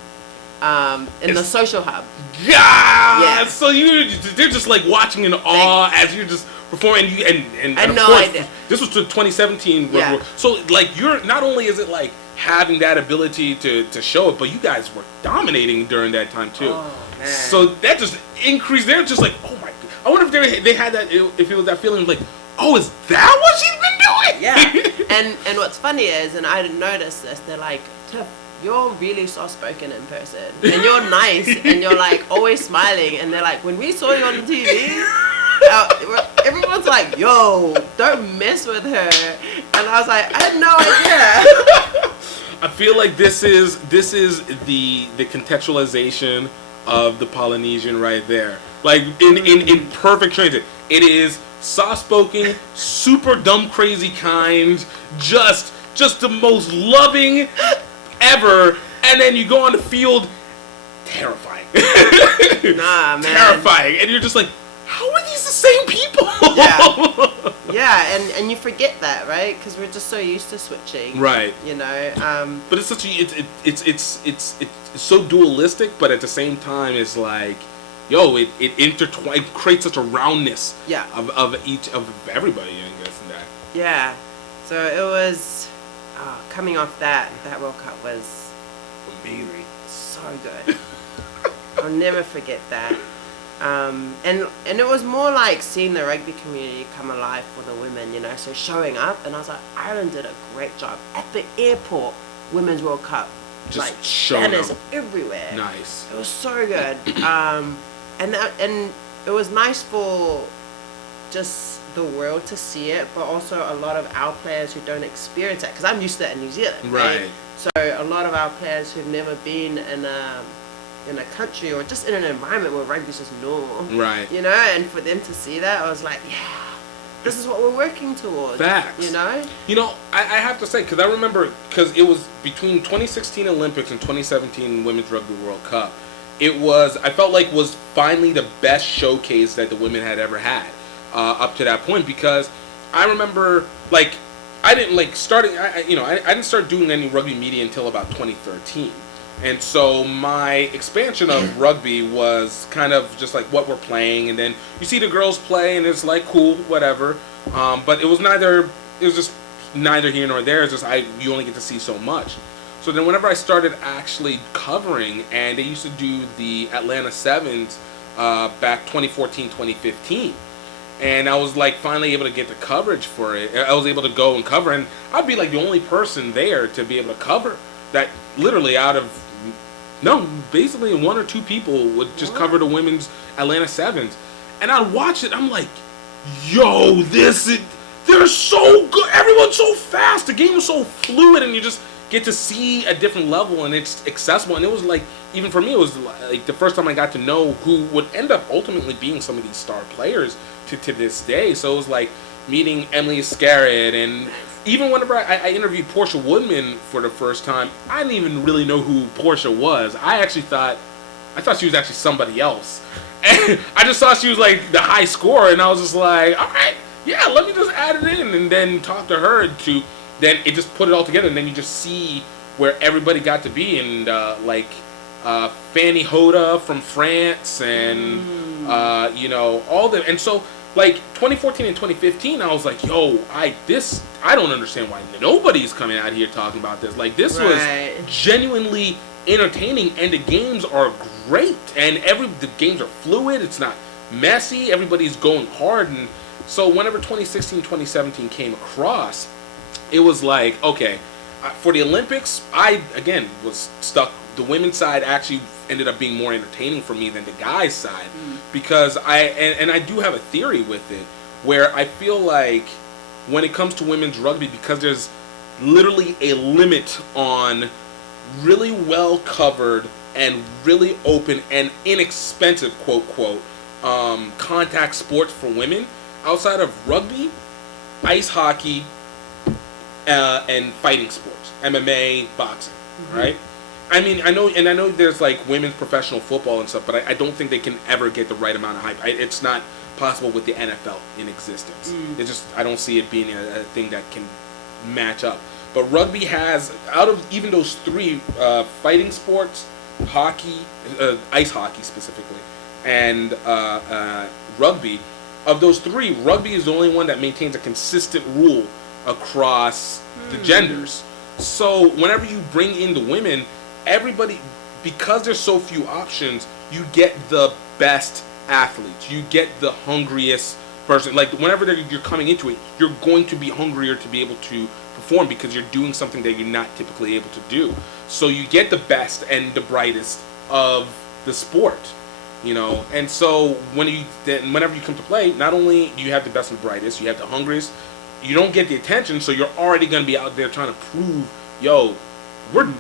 in the social hub. Yeah. So they're just like watching in awe as you're just performing, and I had of no course, idea. This was the 2017 Rugby World. So like you're not only is it like having that ability to show it, but you guys were dominating during that time too. Oh, man. So that just increased. They're just like, oh my God. I wonder if they had that, if it was that feeling like, oh, is that what she's been doing? Yeah. and what's funny is, and I didn't notice this, they're like, Tiff, you're really soft-spoken in person, and you're nice, and you're like always smiling, and they're like, when we saw you on the TV, everyone's like, yo, don't mess with her. And I was like, I had no idea. I feel like this is the contextualization of the Polynesian right there. Like in perfect transit. It is soft-spoken, super dumb crazy kind, just the most loving ever, and then you go on the field, terrifying. Nah, man. Terrifying. And you're just like, how are these the same people? Yeah, and you forget that, right? Because we're just so used to switching, right? You know, but it's such it's so dualistic, but at the same time, it's like, yo, it creates such a roundness, of everybody, I guess, in that. Yeah, so it was coming off that World Cup was amazing, so good. I'll never forget that. And it was more like seeing the rugby community come alive for the women, you know, so showing up, and I was like, Ireland did a great job. At the airport, Women's World Cup, just like showing banners up everywhere. Nice. It was so good. And it was nice for just the world to see it, but also a lot of our players who don't experience it, because I'm used to it in New Zealand, right? So a lot of our players who've never been in a country or just in an environment where rugby's just normal, right? You know, and for them to see that, I was like, yeah, this is what we're working towards. Facts. You know, I have to say, because I remember, because it was between 2016 Olympics and 2017 Women's Rugby World Cup. I felt like was finally the best showcase that the women had ever had up to that point, because I remember, like, I didn't I didn't start doing any rugby media until about 2013. And so my expansion of rugby was kind of just like what we're playing, and then you see the girls play, and it's like cool, whatever. But it was just neither here nor there. It's just you only get to see so much. So then whenever I started actually covering, and they used to do the Atlanta Sevens back 2014, 2015. And I was like finally able to get the coverage for it. I was able to go and cover, and I'd be like the only person there to be able to cover that. Literally basically one or two people would just cover the women's Atlanta Sevens. And I'd watch it, I'm like, yo, they're so good. Everyone's so fast. The game was so fluid, and you just get to see a different level, and it's accessible. And it was like, even for me, it was like the first time I got to know who would end up ultimately being some of these star players to this day. So it was like meeting Emily Scarrett, and even whenever I interviewed Portia Woodman for the first time, I didn't even really know who Portia was. I actually thought I thought she was actually somebody else. And I just saw she was like the high scorer, and I was just like, all right, yeah, let me just add it in, and then talk to her to. Then it just put it all together, and then you just see where everybody got to be, and Fanny Hoda from France, and all the, and so like 2014 and 2015, I was like, yo, I don't understand why nobody's coming out here talking about this. Like this was genuinely entertaining, and the games are great, and the games are fluid. It's not messy. Everybody's going hard, and so whenever 2016, 2017 came across, it was like, okay, for the Olympics, I again was stuck. The women's side actually ended up being more entertaining for me than the guys' side, because I do have a theory with it, where I feel like when it comes to women's rugby, because there's literally a limit on really well covered and really open and inexpensive, quote, contact sports for women outside of rugby, ice hockey, and fighting sports, MMA, boxing, right? I mean, I know there's like women's professional football and stuff, but I don't think they can ever get the right amount of hype. It's not possible with the NFL in existence. It's just, I don't see it being a thing that can match up. But rugby has, out of even those three, fighting sports, hockey, ice hockey specifically, and rugby, of those three, rugby is the only one that maintains a consistent rule across the genders. So whenever you bring in the women, everybody, because there's so few options, you get the best athletes. You get the hungriest person. Like whenever you're coming into it, you're going to be hungrier to be able to perform, because you're doing something that you're not typically able to do. So you get the best and the brightest of the sport, and so whenever you come to play, not only do you have the best and brightest, you have the hungriest. You don't get the attention, so you're already going to be out there trying to prove, yo, we're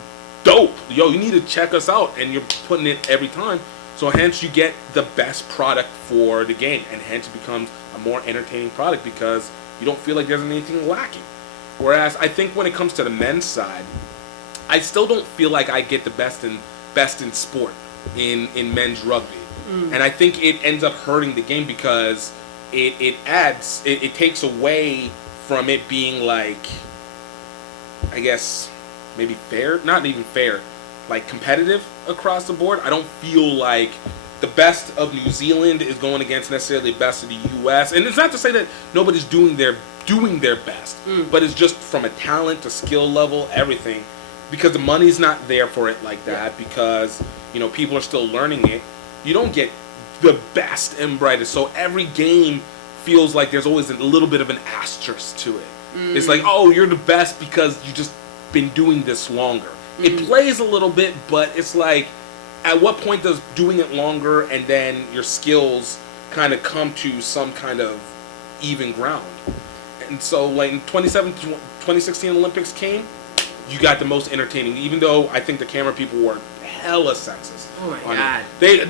dope. Yo, you need to check us out, and you're putting it every time. So hence you get the best product for the game, and hence it becomes a more entertaining product because you don't feel like there's anything lacking. Whereas I think when it comes to the men's side, I still don't feel like I get the best in sport in men's rugby. And I think it ends up hurting the game because it takes away from it being like, I guess, maybe fair, not even fair, like competitive across the board. I don't feel like the best of New Zealand is going against necessarily the best of the U.S. And it's not to say that nobody's doing their best, but it's just from a talent to skill level, everything, because the money's not there for it like that, because people are still learning it. You don't get the best and brightest, so every game feels like there's always a little bit of an asterisk to it. It's like, oh, you're the best because you just been doing this longer. It plays a little bit, but it's like, at what point does doing it longer and then your skills kind of come to some kind of even ground? And so like in 2016 Olympics came, you got the most entertaining, even though I think the camera people were hella sexist. Oh my god.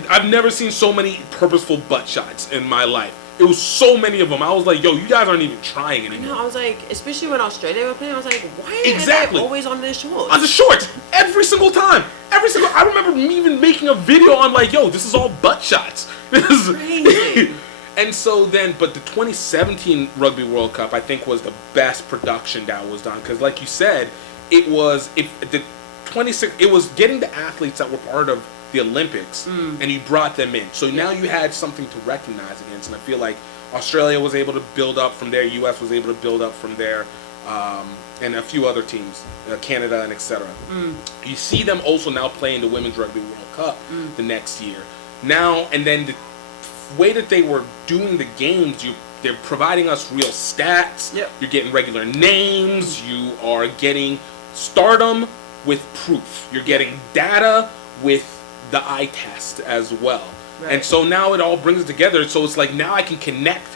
I've never seen so many purposeful butt shots in my life. It was so many of them. I was like, yo, you guys aren't even trying anymore. No, I was like, especially when Australia were playing, I was like, why are they always on their shorts? On the shorts! Every single time! I remember me even making a video on like, yo, this is all butt shots. This is crazy. And so then, but the 2017 Rugby World Cup, I think, was the best production that was done. Because like you said, it was getting the athletes that were part of the Olympics, and you brought them in. So now you had something to recognize against, and I feel like Australia was able to build up from there, US was able to build up from there, and a few other teams, Canada and etc. You see them also now playing the Women's Rugby World Cup the next year. Now, and then the way that they were doing the games, they're providing us real stats, you're getting regular names, you are getting stardom with proof, you're getting data with the eye test as well. Right. And so now it all brings it together. So it's like now I can connect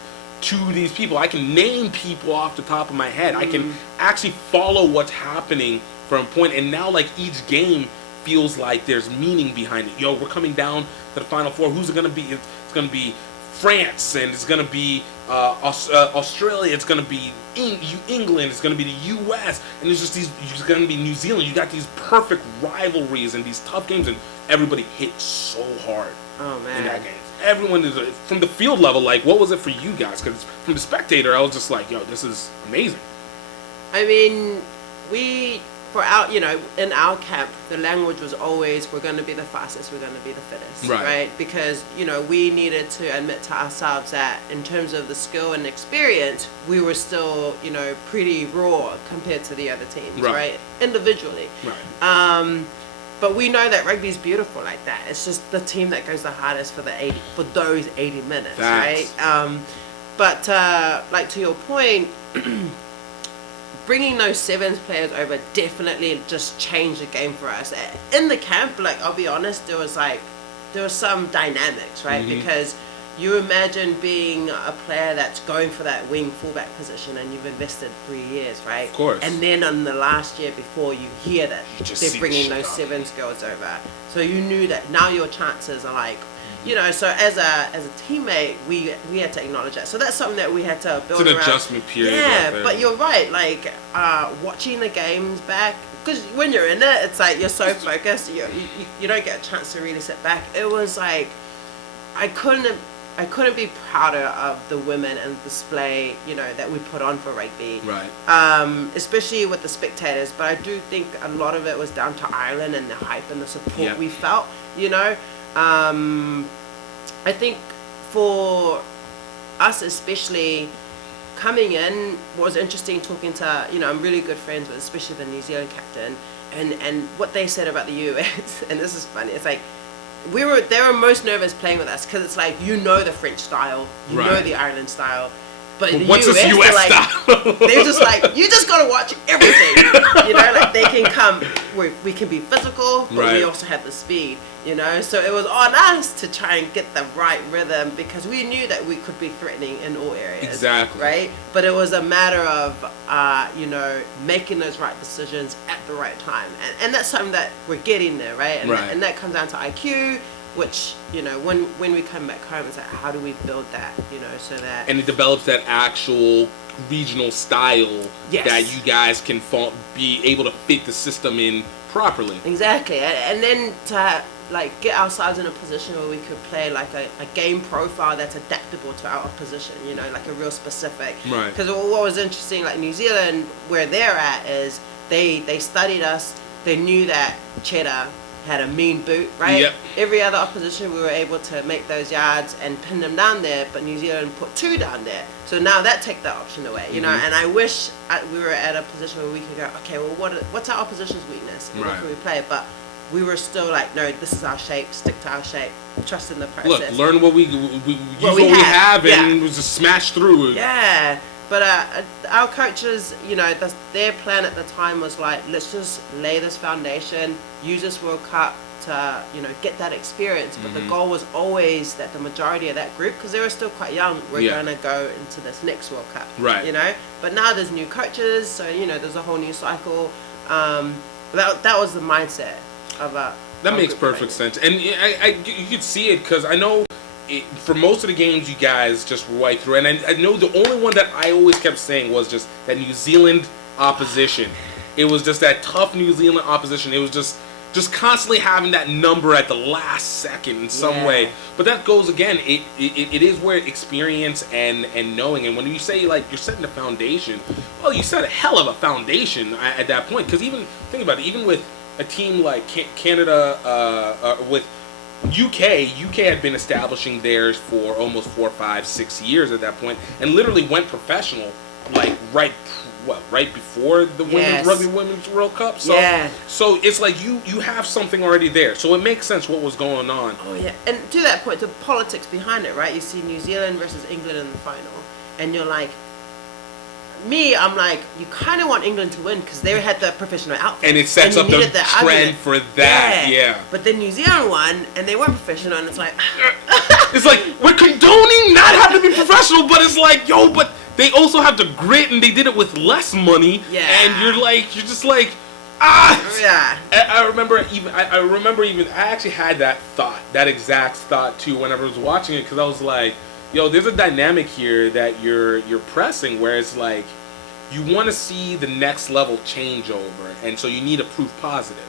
to these people. I can name people off the top of my head. I can actually follow what's happening from a point. And now like each game feels like there's meaning behind it. Yo, we're coming down to the Final Four. Who's it going to be? It's going to be France, and it's going to be Australia, it's going to be England, it's going to be the U.S., and there's just going to be New Zealand. You got these perfect rivalries and these tough games, and everybody hit so hard in that game. Everyone is from the field level. Like, what was it for you guys? Because from the spectator, I was just like, yo, this is amazing. I mean, in our camp, the language was always, we're going to be the fastest, we're going to be the fittest, right? Because, we needed to admit to ourselves that in terms of the skill and experience, we were still, pretty raw compared to the other teams, right? Individually. Right. But we know that rugby's beautiful like that. It's just the team that goes the hardest for those 80 minutes, right? But like to your point, bringing those sevens players over definitely just changed the game for us. In the camp, like, I'll be honest, there was some dynamics, right? Because you imagine being a player that's going for that wing fullback position and you've invested 3 years, right? Of course. And then on the last year before, you hear that they're bringing those sevens girls over. So you knew that now your chances are like, so as a teammate, we had to acknowledge that. So that's something that we had to build around. It's an adjustment period. Yeah, right, but you're right. Like, watching the games back, because when you're in it, it's like you're so focused, you don't get a chance to really sit back. It was like, I couldn't be prouder of the women and the display, that we put on for rugby. Right. Especially with the spectators, but I do think a lot of it was down to Ireland and the hype and the support we felt, I think for us especially, coming in was interesting talking to, I'm really good friends with especially the New Zealand captain, and what they said about the US, and this is funny, it's like, they were most nervous playing with us because it's like, the French style, know the Ireland style, but the what's US, this US style? they're just like, you just gotta watch everything, like they can come, we can be physical, but we also have the speed, so it was on us to try and get the right rhythm because we knew that we could be threatening in all areas. Exactly. Right? But it was a matter of, making those right decisions at the right time. And that's something that we're getting there, right? And that comes down to IQ, which, when we come back home, it's like, how do we build that, so that... And it develops that actual regional style that you guys can be able to fit the system in properly. Exactly. And then to get ourselves in a position where we could play like a game profile that's adaptable to our opposition, like a real specific. Right. Because what was interesting, like New Zealand, where they're at is they studied us. They knew that Cheddar had a mean boot, right? Yep. Every other opposition, we were able to make those yards and pin them down there, but New Zealand put 2 down there. So now that take that option away, and I wish we were at a position where we could go, okay, well, what's our opposition's weakness? And what can we play? But we were still like, no, this is our shape, stick to our shape, trust in the process. Look, learn what we have and just smash through. Yeah. But our coaches, their plan at the time was like, let's just lay this foundation, use this World Cup to, get that experience. But the goal was always that the majority of that group, because they were still quite young, were going to go into this next World Cup. Right. But now there's new coaches, so, there's a whole new cycle. That was the mindset of that makes perfect sense. And you could see it because I know for most of the games you guys just were right through. And I know the only one that I always kept saying was just that New Zealand opposition. It was just that tough New Zealand opposition. It was just constantly having that number at the last second in some way. But that goes again, it is where experience and knowing. And when you say like you're setting the foundation, well, you set a hell of a foundation at that point. Because even, think about it, even with a team like Canada, with UK had been establishing theirs for almost 4, 5, 6 years at that point, and literally went professional like right before the Rugby Women's World Cup. So so it's like you have something already there, so it makes sense what was going on. Oh yeah, and to that point, the politics behind it, right? You see New Zealand versus England in the final, and you're like, I'm like, you kind of want England to win because they had the professional outfit. And it sets up the trend for that, But then New Zealand won, and they weren't professional, and it's like... it's like, we're condoning not having to be professional, but it's like, yo, but they also have the grit, and they did it with less money, and you're just like, Yeah. I remember even, I actually had that exact thought, too, whenever I was watching it, because I was like, yo, there's a dynamic here that you're pressing where it's like you want to see the next level change over, and so you need a proof positive,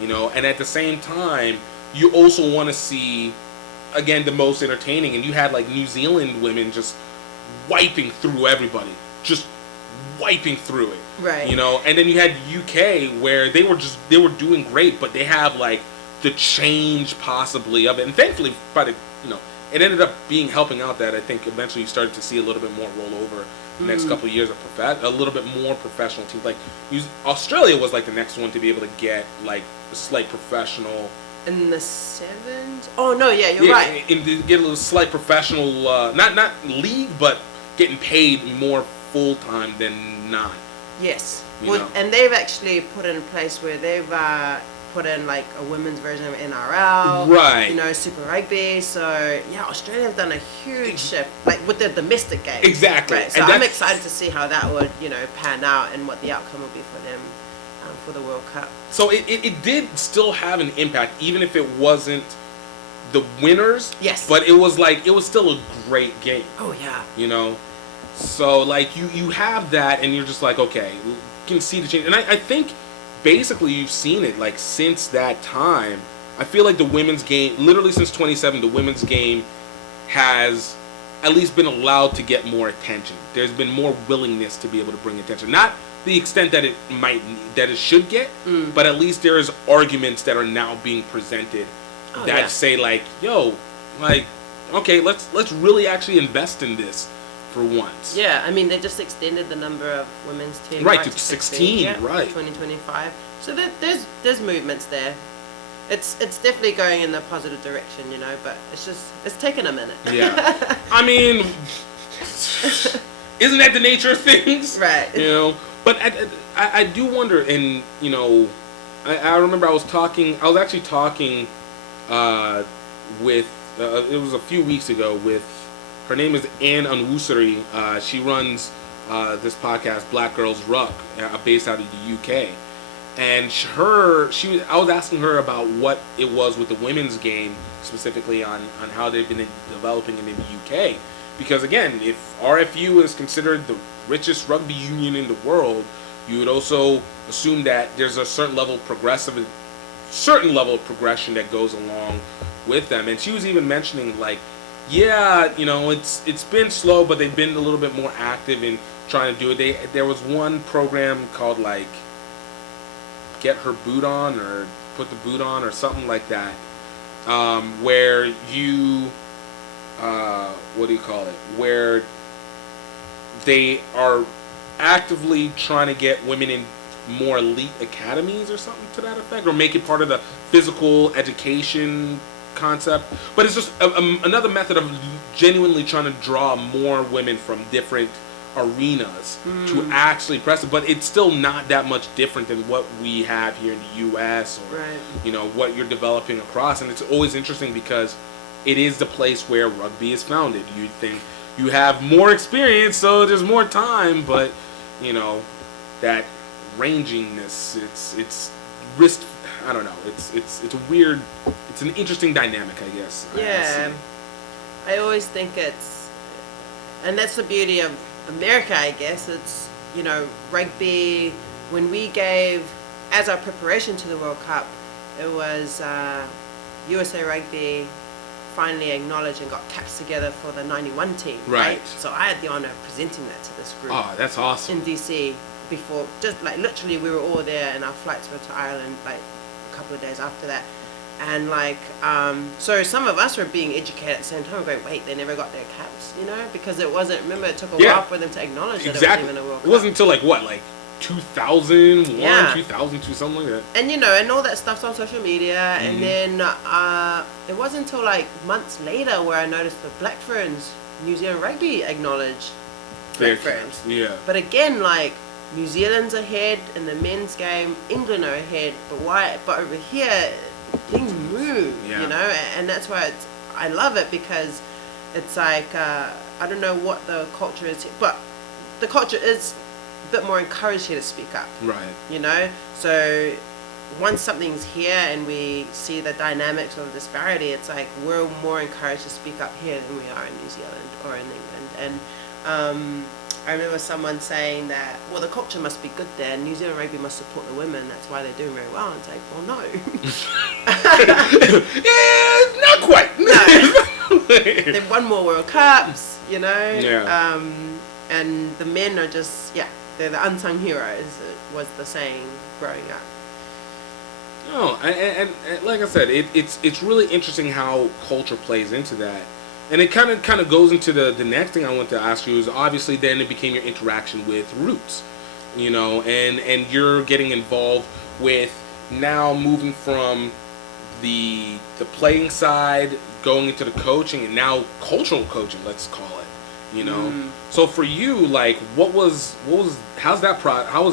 you know. And at the same time, you also want to see, again, the most entertaining. And you had like New Zealand women just wiping through everybody, just wiping through it, right? You know. And then you had UK where they were doing great, but they have like the change possibly of it, and thankfully by the, you know, it ended up being helping out that I think eventually you started to see a little bit more rollover the next couple of years of a little bit more professional teams. Like Australia was like the next one to be able to get like a slight professional. In the 70s? Oh no, yeah, you're right. And to get a little slight professional, not league, but getting paid more full time than not. Yes. You Well, know. and they've actually put in place where they've put in like a women's version of NRL, Right. You know, Super Rugby. So yeah, Australia have done a huge shift, like with the domestic game. Exactly. Right. So And I'm that's- excited to see how that would, you know, pan out and what the outcome will be for them for the World Cup. So it did still have an impact, even if it wasn't the winners. Yes. But it was still a great game. Oh yeah. You know, so like you have that, and you're just like, okay, you can see the change. And I think basically you've seen it like since that time. I feel like the women's game, literally since 2007, the women's game has at least been allowed to get more attention. There's been more willingness to be able to bring attention, not the extent that it should get, but at least there's arguments that are now being presented that say like, yo, like, okay, let's really actually invest in this for once. Yeah, I mean they just extended the number of women's teams Right, to 16, yeah, right. 2025. So there's movements there. It's definitely going in the positive direction, you know, but it's taken a minute. Yeah. I mean, isn't that the nature of things? Right. You know, but I do wonder, and you know, I remember I was actually talking with it was a few weeks ago with, her name is Anne Unwusseri. She runs this podcast, Black Girls Ruck, based out of the UK. And I was asking her about what it was with the women's game, specifically on how they've been developing it in the UK. Because again, if RFU is considered the richest rugby union in the world, you would also assume that there's a certain level of progression that goes along with them. And she was even mentioning like, yeah, you know, it's been slow, but they've been a little bit more active in trying to do it. There was one program called like Get Her Boot On or Put the Boot On or something like that, where you what do you call it? Where they are actively trying to get women in more elite academies or something to that effect, or make it part of the physical education concept. But it's just another method of genuinely trying to draw more women from different arenas to actually press it. But it's still not that much different than what we have here in the U.S. or you know what you're developing across. And it's always interesting because it is the place where rugby is founded. You think you have more experience, so there's more time, but you know that ranginess. It's risk. I don't know. It's a weird. It's an interesting dynamic, I guess. Yeah, I always think and that's the beauty of America, I guess. It's, you know, rugby. When we gave as our preparation to the World Cup, it was USA Rugby finally acknowledged and got caps together for the 91 team. Right. So I had the honor of presenting that to this group. Oh, that's awesome. In DC before, just like literally we were all there, and our flights were to Ireland like a couple of days after that. And like, so some of us were being educated at the same time, going, wait, they never got their caps, you know, because it wasn't. Remember, it took a while for them to acknowledge that it wasn't even a World Cup. It wasn't until like what, like 2001, Yeah. 2002, something like that. And you know, and all that stuff's on social media. And then it wasn't until like months later where I noticed the Black Ferns, New Zealand Rugby acknowledged Black Ferns. Yeah. But again, like New Zealand's ahead in the men's game, England are ahead. But why? But over here, things move. Yeah. You know, and that's why I love it, because it's like I don't know what the culture is, but the culture is a bit more encouraged here to speak up. Right. You know, so once something's here and we see the dynamics of disparity, it's like we're more encouraged to speak up here than we are in New Zealand or in England. And I remember someone saying that, well, the culture must be good there. New Zealand rugby must support the women. That's why they're doing very well. And it's like, well, no. Yeah, not quite. No. They've won more World Cups, you know. Yeah. And the men are just, they're the unsung heroes, was the saying growing up. No, and like I said, it's really interesting how culture plays into that. And it kind of goes into the next thing I want to ask you is obviously then it became your interaction with Roots, you know, and you're getting involved with now moving from the playing side, going into the coaching, and now cultural coaching, let's call it, you know. So for you, like, how was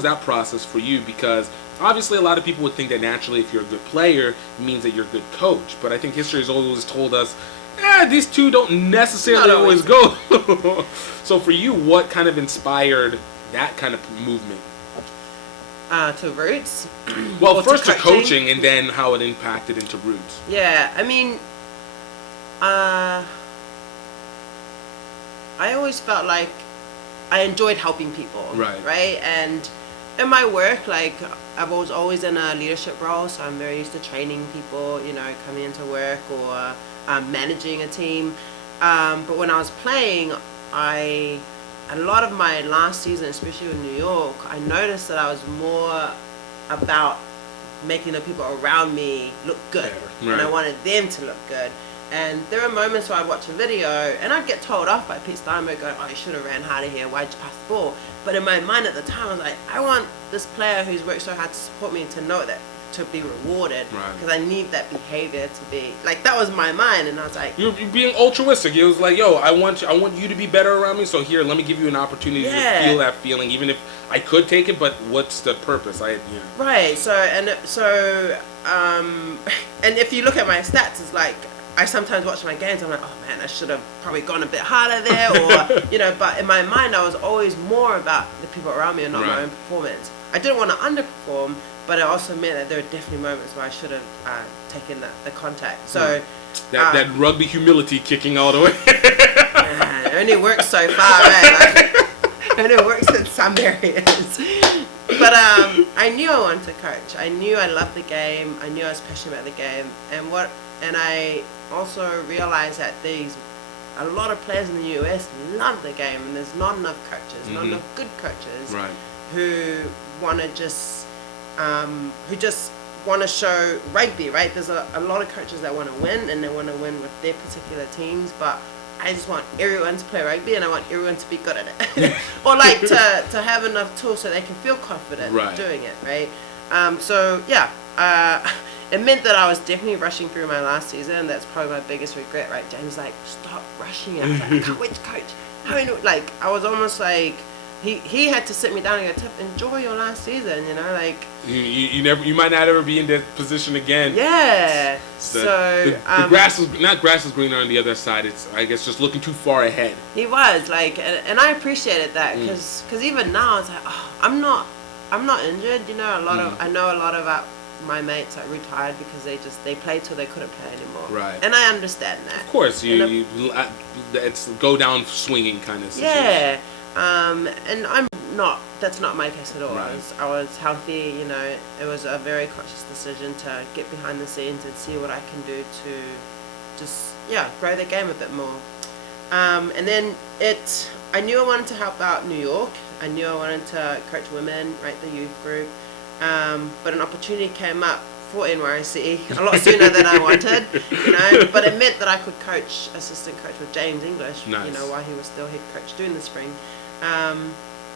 that process for you? Because obviously a lot of people would think that naturally if you're a good player, it means that you're a good coach. But I think history has always told us, these two don't necessarily always go. So for you, what kind of inspired that kind of movement? To Roots? Well, first to coaching and then how it impacted into Roots. Yeah, I mean, I always felt like I enjoyed helping people. Right? And in my work, like, I was always in a leadership role, so I'm very used to training people, you know, coming into work or managing a team. But when I was playing, a lot of my last season, especially in New York, I noticed that I was more about making the people around me look good. And I wanted them to look good. And there were moments where I'd watch a video and I'd get told off by Pete Steinberg going, oh, you should have ran harder here, why'd you pass the ball? But in my mind at the time, I was like, I want this player who's worked so hard to support me to know that, to be rewarded, because I need that behavior to be, like, that was my mind. And I was like, you're being altruistic. It was like, yo, I want you to be better around me, so here, let me give you an opportunity to feel that feeling, even if I could take it, but what's the purpose? Right, and if you look at my stats, it's like, I sometimes watch my games, I'm like, oh man, I should have probably gone a bit harder there, or, you know, but in my mind, I was always more about the people around me and not my own performance. I didn't want to underperform, but it also meant that there were definitely moments where I should have taken the contact. So that rugby humility kicking all the way. It only works so far, right? It only works in some areas. But I knew I wanted to coach. I knew I loved the game. I knew I was passionate about the game. And I also realized that a lot of players in the US love the game, and there's not enough coaches, not enough good coaches who want to just want to show rugby, right? There's a lot of coaches that want to win, and they want to win with their particular teams, but I just want everyone to play rugby, and I want everyone to be good at it. Or like to have enough tools so they can feel confident doing it, right? It meant that I was definitely rushing through my last season. That's probably my biggest regret, right? James was like, stop rushing it. I was like, I can't wait to coach. Like, I was almost like, he had to sit me down and go, Tiff, enjoy your last season, you know, like. You might not ever be in that position again. Yeah. The grass is greener on the other side. It's, I guess, just looking too far ahead. He was, like, and I appreciated that, because even now it's like, oh, I'm not injured, you know. I know a lot of my mates that retired because they played till they couldn't play anymore. And I understand that. Of course, it's go down swinging kind of situation. Yeah. And that's not my case at all. I was healthy, you know. It was a very conscious decision to get behind the scenes and see what I can do to just, grow the game a bit more. And then I knew I wanted to help out New York. I knew I wanted to coach women, right, the youth group. But an opportunity came up for NYC a lot sooner than I wanted, you know. But it meant that I could assistant coach with James English, you know, while he was still head coach during the spring.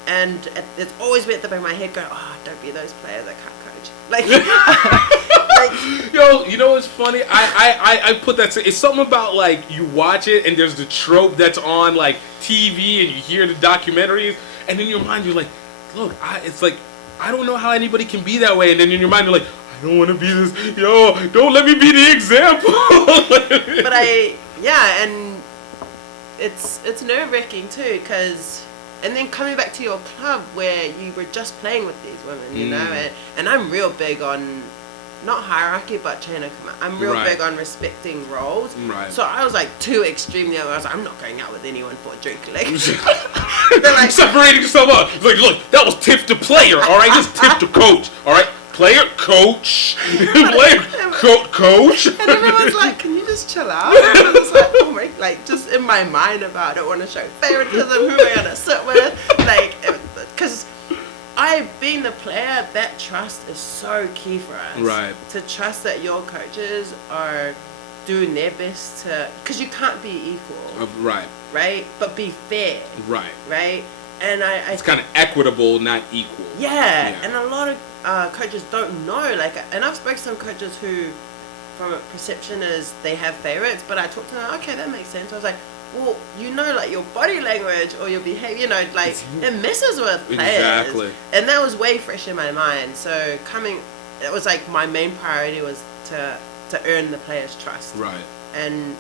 And it's always been at the back of my head going, oh, don't be those players that can't coach. Like, yo, you know what's funny? I put that. It's something about, like, you watch it and there's the trope that's on, like, TV, and you hear the documentaries, and in your mind you're like, look, it's like, I don't know how anybody can be that way, and then in your mind you're like, I don't want to be this. Yo, don't let me be the example. But and it's nerve-wracking too, because. And then coming back to your club where you were just playing with these women, you know, and I'm real big on not hierarchy, but chain of command. I'm real big on respecting roles. Right. So I was like too extreme there. I was like, I'm not going out with anyone for a drink. Like, they're like separating yourself up. It's like, look, that was tip to player. All right, this tip to coach. All right, player, coach, player, coach. And everyone's like, can you just chill out? And I was like, oh my, like just in my mind about I don't want to show favoritism. Who am I gonna sit with? Like, because being the player, that trust is so key for us. Right. To trust that your coaches are doing their best to, because you can't be equal. Right. Right? But be fair. Right. Right? And it's kind of equitable, not equal. Yeah. And a lot of coaches don't know. Like, and I've spoken to some coaches who, from a perception, is they have favorites, but I talked to them, okay, that makes sense. I was like, well, you know, like your body language or your behavior, you know, like it messes with players. Exactly. And that was way fresh in my mind. So it was like my main priority was to earn the players' trust. Right. And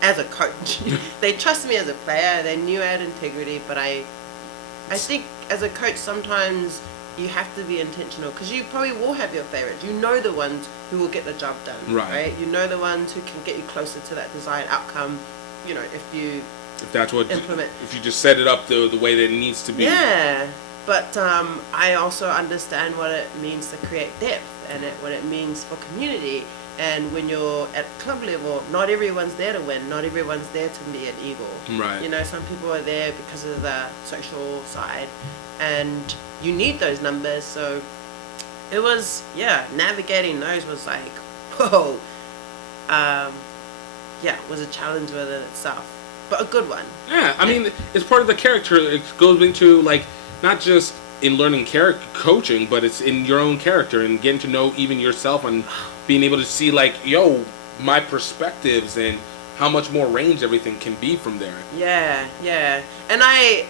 as a coach, they trust me as a player. They knew I had integrity, but I think as a coach sometimes you have to be intentional because you probably will have your favorites. You know the ones who will get the job done. Right. You know the ones who can get you closer to that desired outcome. You know, if that's what implement, if you just set it up the way that it needs to be. Yeah, but I also understand what it means to create depth and what it means for community. And when you're at club level, not everyone's there to win. Not everyone's there to be an eagle. Right. You know, some people are there because of the social side, and you need those numbers. So it was, navigating those was like, whoa. It was a challenge within itself, but a good one. Yeah, I mean, it's part of the character. It goes into, like, not just in learning coaching, but it's in your own character and getting to know even yourself and being able to see, like, my perspectives and how much more range everything can be from there. Yeah. And I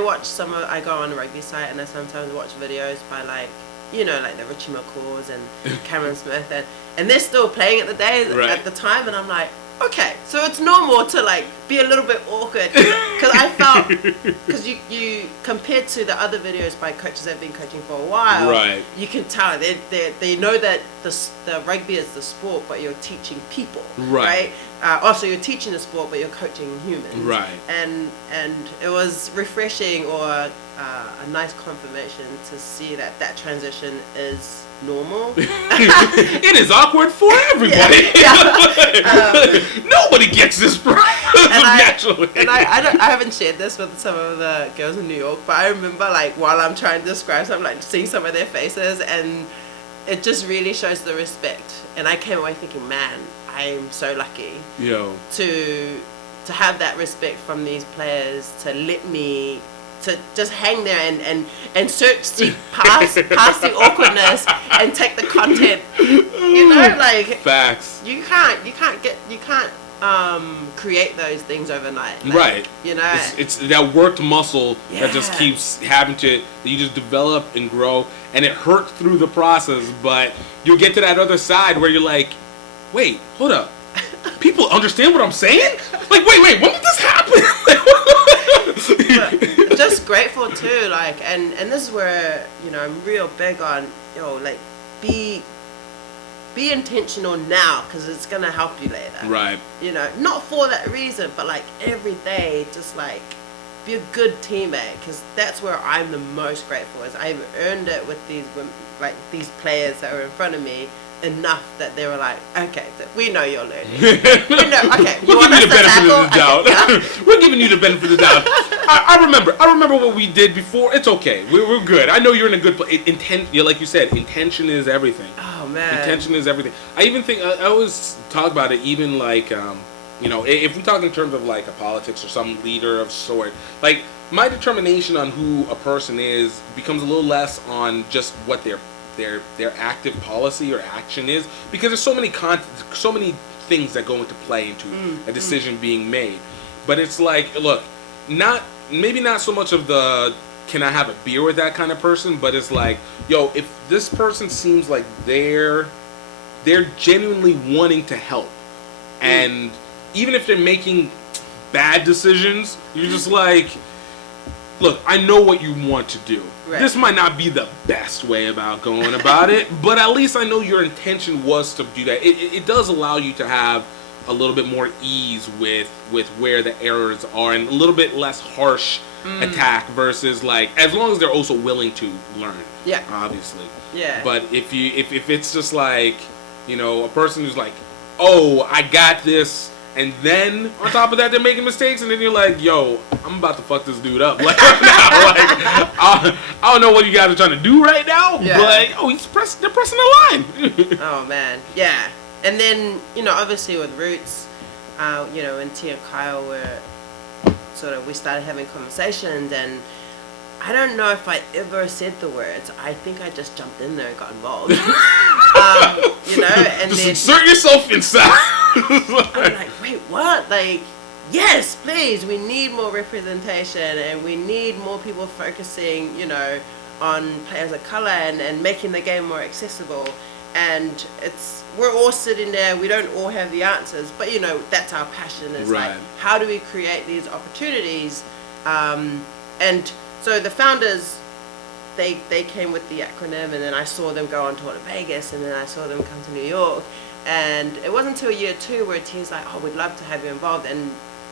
watch I go on the rugby site and I sometimes watch videos by, like, you know, like the Richie McCaws and Cameron Smith, and they're still playing at the time, and I'm like, okay, so it's normal to like be a little bit awkward because I felt because you compared to the other videos by coaches that have been coaching for a while, right? You can tell they know that the rugby is the sport, but you're teaching people, right? Also, you're teaching the sport, but you're coaching humans, right? And it was refreshing or a nice confirmation to see that transition is normal. It is awkward for everybody. Nobody gets this naturally. And I haven't shared this with some of the girls in New York, but I remember like while I'm trying to describe something, like seeing some of their faces, and it just really shows the respect. And I came away thinking, man, I'm so lucky to have that respect from these players to let me to just hang there and search past the awkwardness and take the content. You know, like facts. You can't create those things overnight. Like, right. You know, it's that worked muscle that just keeps having to. You just develop and grow, and it hurts through the process. But you'll get to that other side where you're like, wait, hold up. People understand what I'm saying? Like, wait, when did this happen? But just grateful too, like, and this is where, you know, I'm real big on, like, be intentional now, because it's gonna help you later. Right. You know, not for that reason, but like every day, just like be a good teammate, because that's where I'm the most grateful. Is I've earned it with these women, like these players that were in front of me, enough that they were like, okay, we know you're learning. We're giving you the benefit of the doubt. We're giving you the benefit of the doubt. I remember what we did before. It's okay. We're good. I know you're in a good place. Like you said, intention is everything. Oh man. Intention is everything. I even think I always talk about it. Even like you know, if we talk in terms of like a politics or some leader of sort, like my determination on who a person is becomes a little less on just what their active policy or action is, because there's so many things that go into play into a decision being made. But it's like, look, maybe not so much of the can I have a beer with that kind of person, but it's like, if this person seems like they're genuinely wanting to help, and even if they're making bad decisions, you're just like, look, I know what you want to do. Right. This might not be the best way about going about it, but at least I know your intention was to do that. It does allow you to have a little bit more ease with where the errors are, and a little bit less harsh attack versus, like, as long as they're also willing to learn. Yeah. Obviously. Yeah. But if it's just like, you know, a person who's like, oh, I got this, and then on top of that they're making mistakes, and then you're like, yo, I'm about to fuck this dude up. Like, I don't know what you guys are trying to do right now, but oh, they're pressing the line. Oh man, yeah. And then, you know, obviously with Roots, you know, and T and Kyle were we started having conversations, and I don't know if I ever said the words. I think I just jumped in there and got involved. You know, and just then insert yourself inside. I'm like, wait, what? Like, yes, please. We need more representation, and we need more people focusing, you know, on players of color and making the game more accessible. And we're all sitting there. We don't all have the answers, but you know, that's our passion. Is like, how do we create these opportunities? And so the founders, they came with the acronym, and then I saw them go on tour to Vegas, and then I saw them come to New York. And it wasn't until year 2 where T's like, oh, we'd love to have you involved. And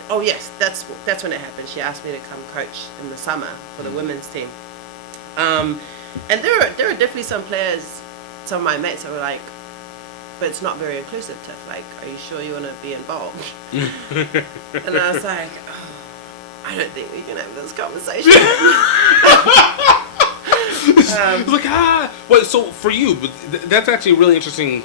oh yes, that's when it happened. She asked me to come coach in the summer for the women's team. And there are definitely some players, some of my mates that were like, but it's not very inclusive, Tiff. Like, are you sure you want to be involved? And I was like, oh, I don't think we can have this conversation. Like, well, so for you, that's actually a really interesting,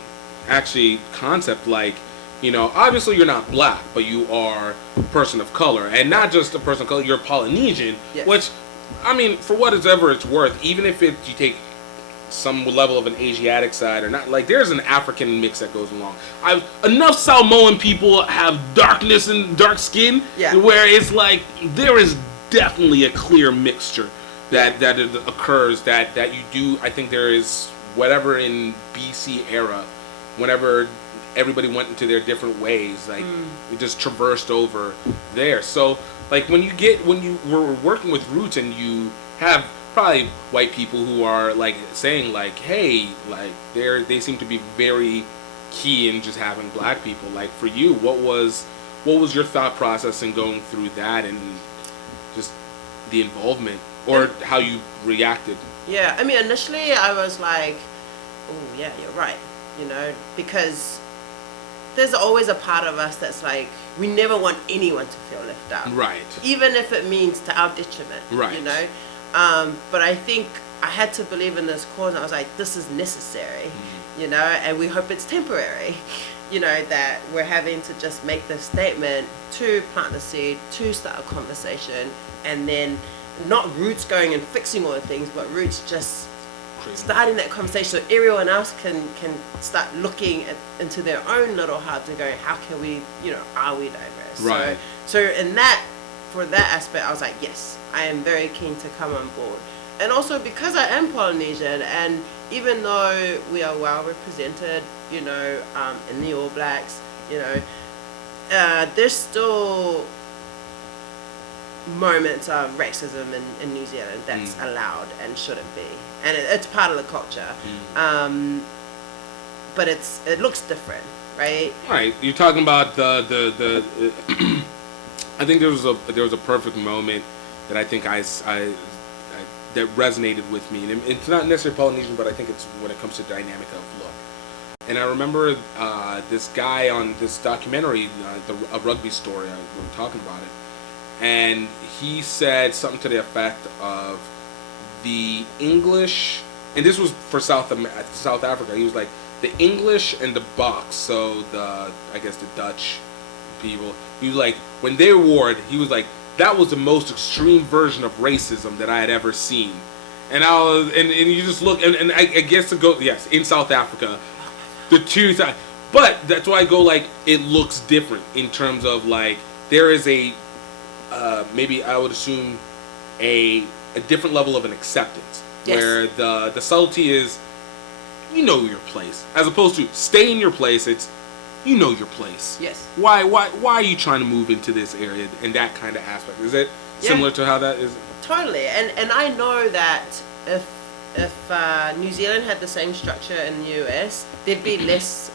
concept. Like, you know, obviously you're not black, but you are a person of color, and not just a person of color. You're Polynesian, which, I mean, for what it's worth, even if you take some level of an Asiatic side or not, like, there's an African mix that goes along. Enough Samoan people have darkness and dark skin, where it's like there is definitely a clear mixture that occurs that you do. I think there is, whatever in BC era, whenever everybody went into their different ways, like we just traversed over there. So like when you were working with Roots, and you have probably white people who are like saying like, hey, like they seem to be very key in just having black people. Like for you, what was your thought process in going through that, and just the involvement, or how you reacted? Yeah, I mean, initially I was like, oh yeah, you're right, you know, because there's always a part of us that's like, we never want anyone to feel left out, right? Even if it means to our detriment, right? You know, but I think I had to believe in this cause, and I was like, this is necessary, you know, and we hope it's temporary, you know, that we're having to just make this statement to plant the seed, to start a conversation, and then not Roots going and fixing all the things, but Roots just starting that conversation so everyone else can start looking into their own little hearts and going, how can we, you know, are we diverse? Right. So in that, for that aspect, I was like, yes, I am very keen to come on board. And also because I am Polynesian, and even though we are well represented, you know, in the All Blacks, you know, there's still moments of racism in New Zealand that's allowed and shouldn't be, and it's part of the culture. But it looks different, right? Right. You're talking about the I think there was a perfect moment that I think that resonated with me, and it's not necessarily Polynesian, but I think it's when it comes to dynamic of look. And I remember this guy on this documentary, a rugby story. We were talking about it. And he said something to the effect of the English, and this was for South Africa. He was like, the English and the Boks, so I guess the Dutch people. He was like, when they warred, he was like, that was the most extreme version of racism that I had ever seen. And and you just look, and I guess to go, yes, in South Africa, the two sides. But that's why I go like, it looks different in terms of like, there is a maybe I would assume a different level of an acceptance, where the subtlety is, you know, your place, as opposed to stay in your place. It's, you know your place. Yes. Why are you trying to move into this area and that kind of aspect? Is it similar to how that is? Totally, and I know that if New Zealand had the same structure in the US, there'd be less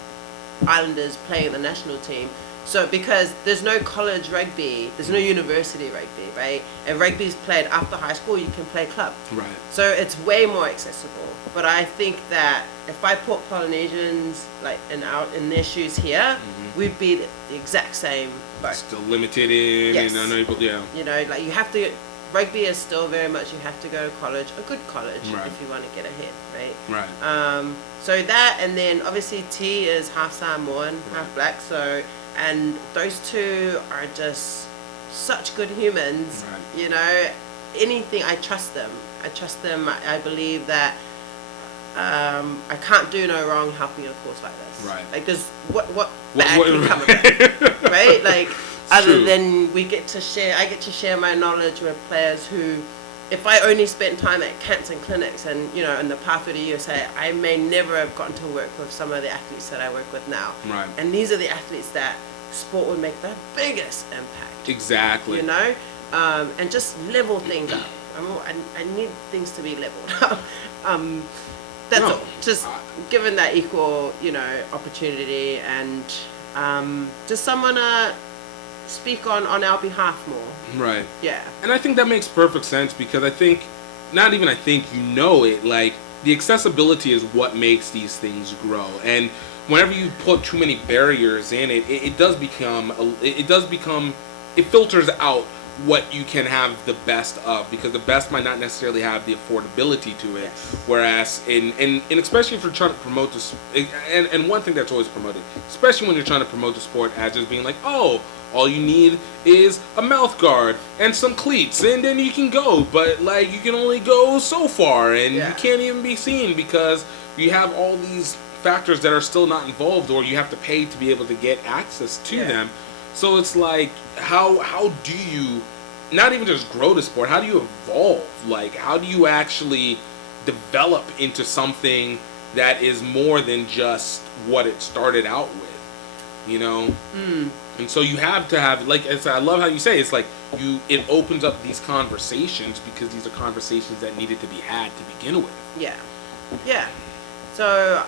Islanders playing in the national team. So because there's no college rugby, there's no university rugby, right? And rugby's played after high school, you can play club. Right. So it's way more accessible. But I think that if I put Polynesians in their shoes here, we'd be the exact same. But still limited in and unable. Yeah. You know, like you have to. Rugby is still very much you have to go to college, a good college, right. if you want to get ahead, right? Right. So that, and then obviously T is half Samoan, half black. So, and those two are just such good humans. Right. You know, anything, I trust them. I believe that I can't do no wrong helping a course like this. Right. Like there's what bad can come of it, right? Like. Other than I get to share my knowledge with players who, if I only spent time at camps and clinics and, you know, in the past 30 years, I may never have gotten to work with some of the athletes that I work with now. Right. And these are the athletes that sport would make the biggest impact. Exactly. You know? And just level things up. I need things to be leveled up. That's all. Just given that equal, you know, opportunity and just someone speak on our behalf more. Right. Yeah. And I think that makes perfect sense because I think, you know it, like, the accessibility is what makes these things grow. And whenever you put too many barriers in it, it filters out what you can have the best of, because the best might not necessarily have the affordability to it. Yes. Whereas and especially if you're trying to promote this, and one thing that's always promoted, especially when you're trying to promote the sport as just being like, oh, all you need is a mouth guard and some cleats and then you can go, but like you can only go so far and you can't even be seen because you have all these factors that are still not involved, or you have to pay to be able to get access to them. So it's like, how do you not even just grow the sport, how do you evolve? Like, how do you actually develop into something that is more than just what it started out with, you know? And so you have to have, like, I love how you say, it's like, it opens up these conversations because these are conversations that needed to be had to begin with. Yeah. Yeah. So,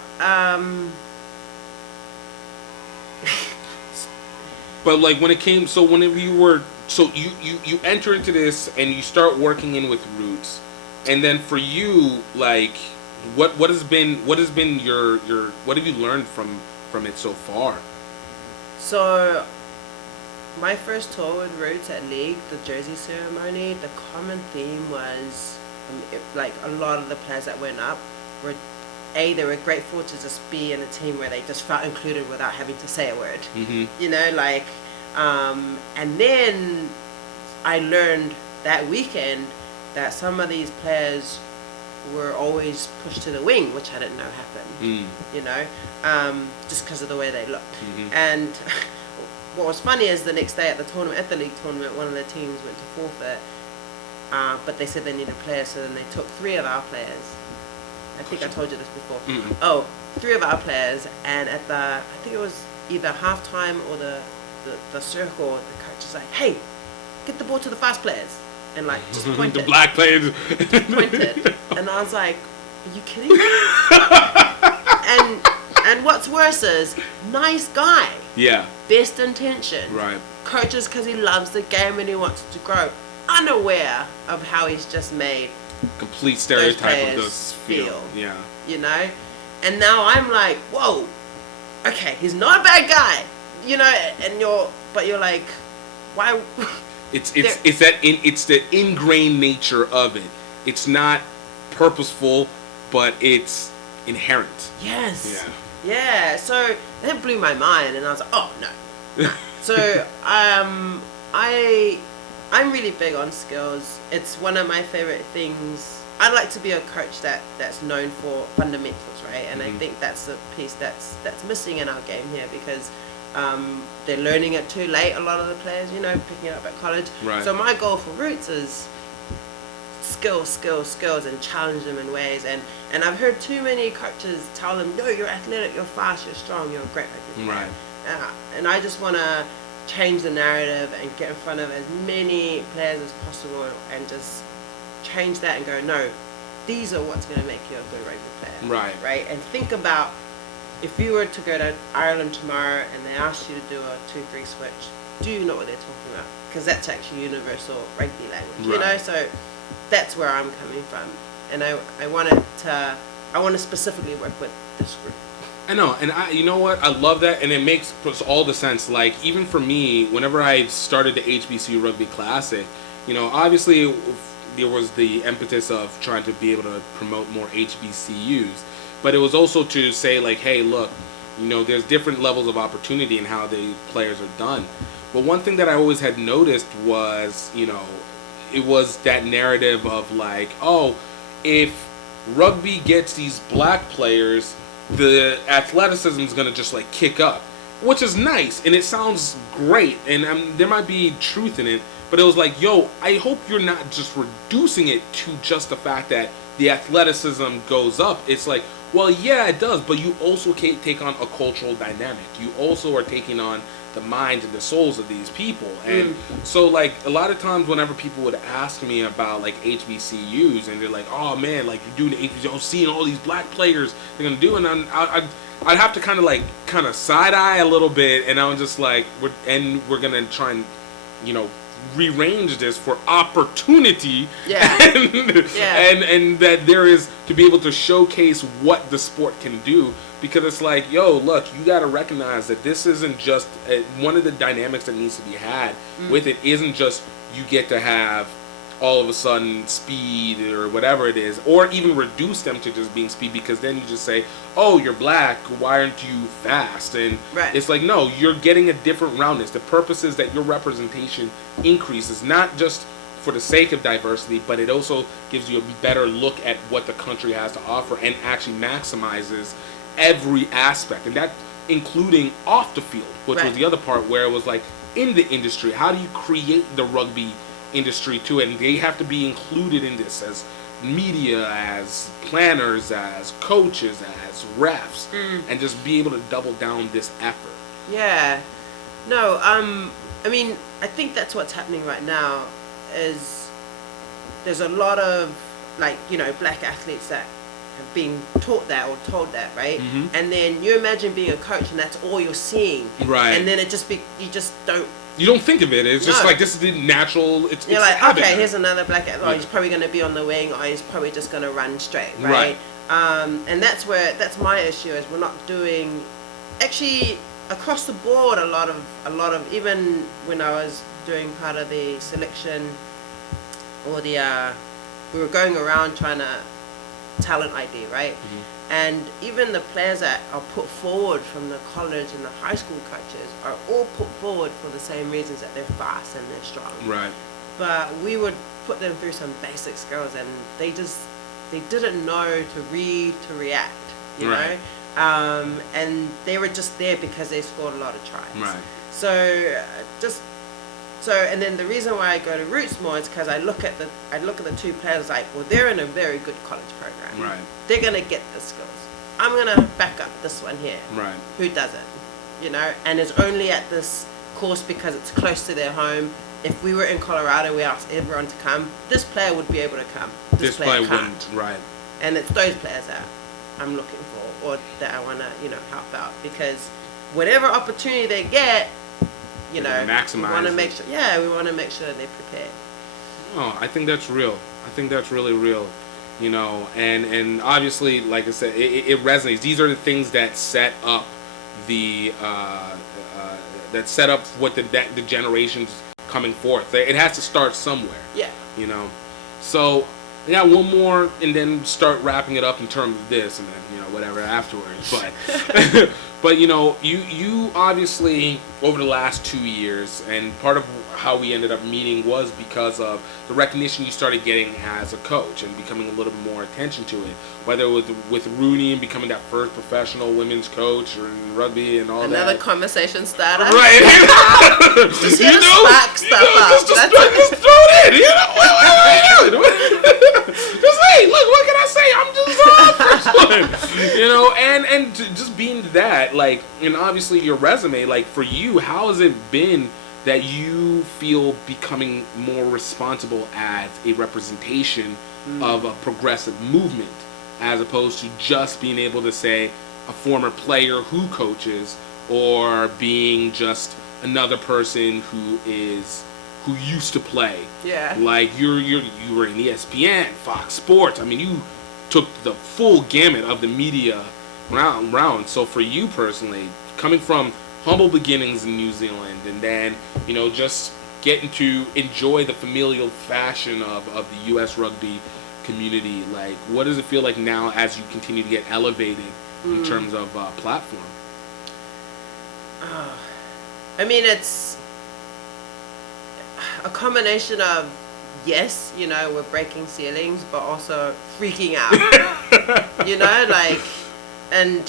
but like when it came, so whenever you were, so you enter into this and you start working in with Roots, and then for you, like, what has been your what have you learned from it so far? So, my first tour with Roots at League, the jersey ceremony, the common theme was, like, a lot of the players that went up were, they were grateful to just be in a team where they just felt included without having to say a word. You know, like, and then I learned that weekend that some of these players were always pushed to the wing, which I didn't know happened, you know, just because of the way they looked. And what was funny is the next day at the league tournament, one of the teams went to forfeit, but they said they needed players, so then they took 3 of our players. I think I told you this before. 3 of our players, and at I think it was either halftime or the circle, the coach is like, hey, get the ball to the fast players. And like, just pointed. The black players. Pointed. And I was like, are you kidding me? and what's worse is, nice guy. Yeah. Best intention. Right. Coaches because he loves the game and he wants it to grow. Unaware of how he's just made complete stereotype of this field. Yeah. You know? And now I'm like, whoa, okay, he's not a bad guy. You know, and you're like, why? It's the ingrained nature of it. It's not purposeful, but it's inherent. Yes. Yeah. Yeah. So that blew my mind, and I was like, oh no. So I'm really big on skills. It's one of my favorite things. I like to be a coach that's known for fundamentals, right? And I think that's the piece that's missing in our game here, because they're learning it too late, a lot of the players, you know, picking it up at college. Right. So my goal for Roots is skills, and challenge them in ways. And I've heard too many coaches tell them, no, you're athletic, you're fast, you're strong, you're a great rugby player. Right. And I just want to change the narrative and get in front of as many players as possible and just change that and go, no, these are what's going to make you a good rugby player. Right. And think about if you were to go to Ireland tomorrow and they asked you to do a 2-3 switch, do you know what they're talking about? Because that's actually universal rugby language, you know. So that's where I'm coming from, and I want to specifically work with this group. I know, and you know what? I love that, and it makes all the sense. Like, even for me, whenever I started the HBCU Rugby Classic, you know, obviously there was the impetus of trying to be able to promote more HBCUs, but it was also to say, like, hey, look, you know, there's different levels of opportunity in how the players are done. But one thing that I always had noticed was, you know, it was that narrative of like, oh, if rugby gets these black players, the athleticism is going to just like kick up, which is nice and it sounds great, and there might be truth in it, but it was like, yo, I hope you're not just reducing it to just the fact that the athleticism goes up. It's like, well, yeah, it does, but you also take on a cultural dynamic. You also are taking on the minds and the souls of these people. And so, like, a lot of times whenever people would ask me about, like, HBCUs, and they're like, oh, man, like, you're doing the HBCU, seeing all these black players they're going to do, and I'd have to kind of side-eye a little bit, and I'm just like, we're going to try and, you know, rearrange this for opportunity, and that there is to be able to showcase what the sport can do, because it's like, yo, look, you got to recognize that this isn't just one of the dynamics that needs to be had with it isn't just you get to have all of a sudden speed or whatever it is, or even reduce them to just being speed, because then you just say, oh, you're black, why aren't you fast? And it's like, no, you're getting a different roundness. The purpose is that your representation increases, not just for the sake of diversity, but it also gives you a better look at what the country has to offer and actually maximizes every aspect, and that including off the field, which was the other part where it was like, in the industry, how do you create the rugby industry to it? And they have to be included in this as media, as planners, as coaches, as refs, and just be able to double down this effort. I mean, I think that's what's happening right now is there's a lot of, like, you know, black athletes that have been taught that or told that, right? And then you imagine being a coach and that's all you're seeing, and then you just don't think of it. It's just like, this is the natural. You're like, okay, here's another black athlete. Oh, he's probably going to be on the wing, or he's probably just going to run straight, right? And that's my issue is we're not doing, actually across the board, a lot of even when I was doing part of the selection or we were going around trying to talent ID, right? And even the players that are put forward from the college and the high school coaches are all put forward for the same reasons, that they're fast and they're strong. But we would put them through some basic skills, and they didn't know to read, to react, you know? And they were just there because they scored a lot of tries. So and then the reason why I go to Roots more is because I look at the two players like, well, they're in a very good college program. They're gonna get the skills. I'm gonna back up this one here. Who doesn't? You know, and it's only at this course because it's close to their home. If we were in Colorado, we asked everyone to come. This player would be able to come. This player can't. And it's those players that I'm looking for, or that I wanna, you know, help out, because whatever opportunity they get, you know, we want to make sure. We want to make sure they're prepared. Oh, I think that's real. I think that's really real. You know, and obviously, like I said, it resonates. These are the things that set up what the generations coming forth. It has to start somewhere. You know, so I got one more, and then start wrapping it up in terms of this, and then, you know, whatever afterwards. But but you know, you obviously over the last 2 years, and part of how we ended up meeting was because of the recognition you started getting as a coach and becoming a little bit more attention to it, whether it was with Rooney and becoming that first professional women's coach or in rugby and all that. Another conversation starter. Just here to spark stuff up. Just throw it in. You know, just hey, look, what can I say? I'm just first one. You know, and just being that, like, and obviously your resume, like for you, how has it been that you feel becoming more responsible as a representation of a progressive movement, as opposed to just being able to say a former player who coaches, or being just another person who used to play? Yeah. Like you were in ESPN, Fox Sports. I mean, you took the full gamut of the media round. So for you personally, coming from humble beginnings in New Zealand, and then, you know, just getting to enjoy the familial fashion of the U.S. rugby community, like, what does it feel like now as you continue to get elevated in terms of platform? I mean, it's a combination of, yes, you know, we're breaking ceilings, but also freaking out. You know, like, and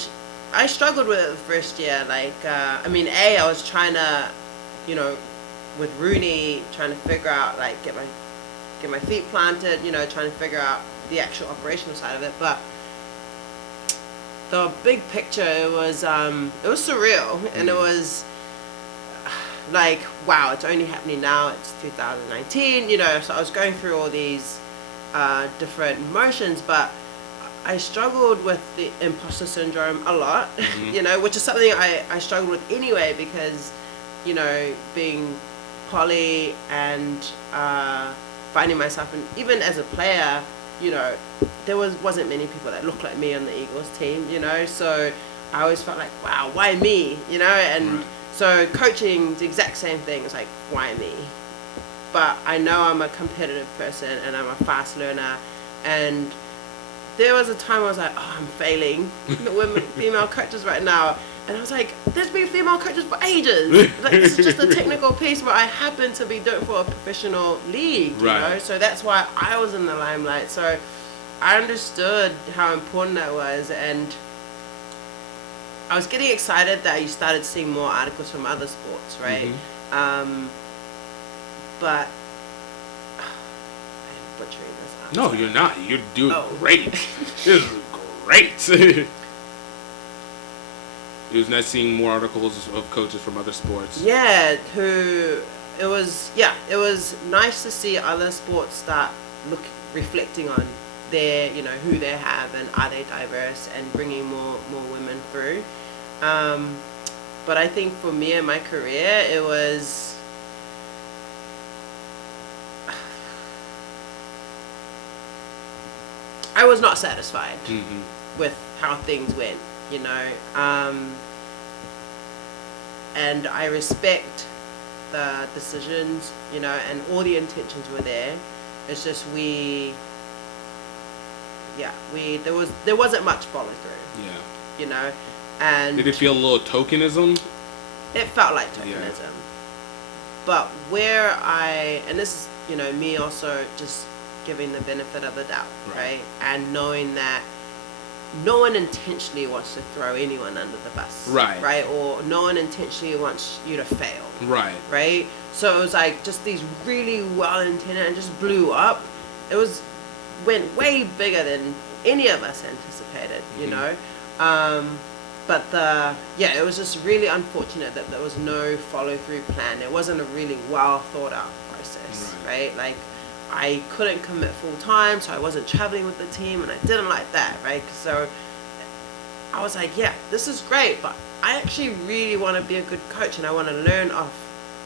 I struggled with it the first year. Like, I mean, I was trying to, you know, with Rooney, trying to figure out, like, get my feet planted, you know, trying to figure out the actual operational side of it. But the big picture, it was surreal, and it was like, wow, it's only happening now. It's 2019, you know. So I was going through all these different emotions, but I struggled with the imposter syndrome a lot, you know, which is something I struggled with anyway, because, you know, being poly and finding myself, and even as a player, you know, there wasn't many people that looked like me on the Eagles team, you know, so I always felt like, wow, why me, you know, and so coaching, the exact same thing. It's like, why me? But I know I'm a competitive person, and I'm a fast learner, and there was a time I was like, oh, I'm failing the women, female coaches right now. And I was like, there's been female coaches for ages. Like, this is just a technical piece where I happen to be doing for a professional league, you know? So that's why I was in the limelight. So I understood how important that was. And I was getting excited that you started seeing more articles from other sports, right? But I'm butchering this answer. No, you're not. You're doing great. This is great. It was nice seeing more articles of coaches from other sports. Yeah, it was nice to see other sports start reflecting on their, you know, who they have and are they diverse, and bringing more women through. But I think for me in my career, it was, I was not satisfied with how things went, you know, and I respect the decisions, you know, and all the intentions were there. It's just there wasn't much follow through. Yeah. You know, and did it feel a little tokenism? It felt like tokenism. Yeah. But and this is, you know, me also just giving the benefit of the doubt, right? And knowing that no one intentionally wants to throw anyone under the bus, right? Or no one intentionally wants you to fail, right? So it was like just these really well-intended, and just blew up. It went way bigger than any of us anticipated, you know. But it was just really unfortunate that there was no follow-through plan. It wasn't a really well thought-out process, right? Like, I couldn't commit full-time, so I wasn't traveling with the team, and I didn't like that, right? So I was like, yeah, this is great, but I actually really want to be a good coach, and I want to learn off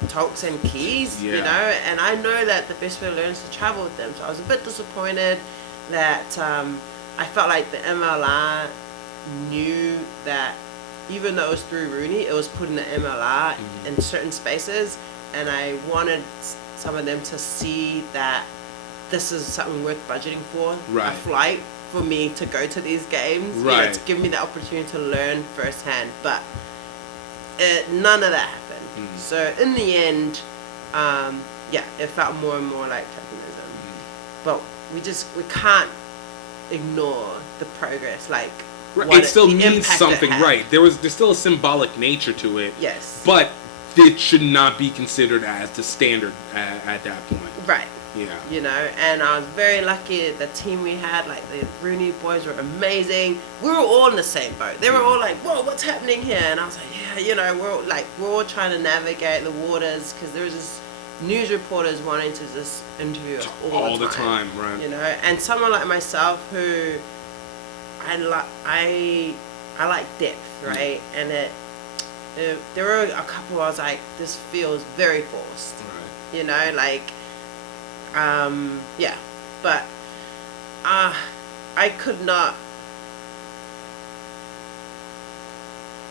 Tolks and Keys, you know, and I know that the best way to learn is to travel with them. So I was a bit disappointed that I felt like the MLR knew that even though it was through Rooney, it was put in the MLR in certain spaces, and I wanted some of them to see that this is something worth budgeting for, a flight for me to go to these games, you know, to give me the opportunity to learn firsthand. But none of that happened. So in the end, it felt more and more like tokenism. But we can't ignore the progress, like it still means something, right? There's still a symbolic nature to it. Yes. But it should not be considered as the standard at that point. Right. Yeah. You know, and I was very lucky. The team we had, like the Rooney boys, were amazing. We were all in the same boat. They were all like, "Whoa, what's happening here?" And I was like, "Yeah, you know, we're all trying to navigate the waters because there was just news reporters wanting to just interview us all the time, right? You know, and someone like myself who I like depth, right? And there were a couple I was like, this feels very forced, right. You know, like, yeah, but I could not.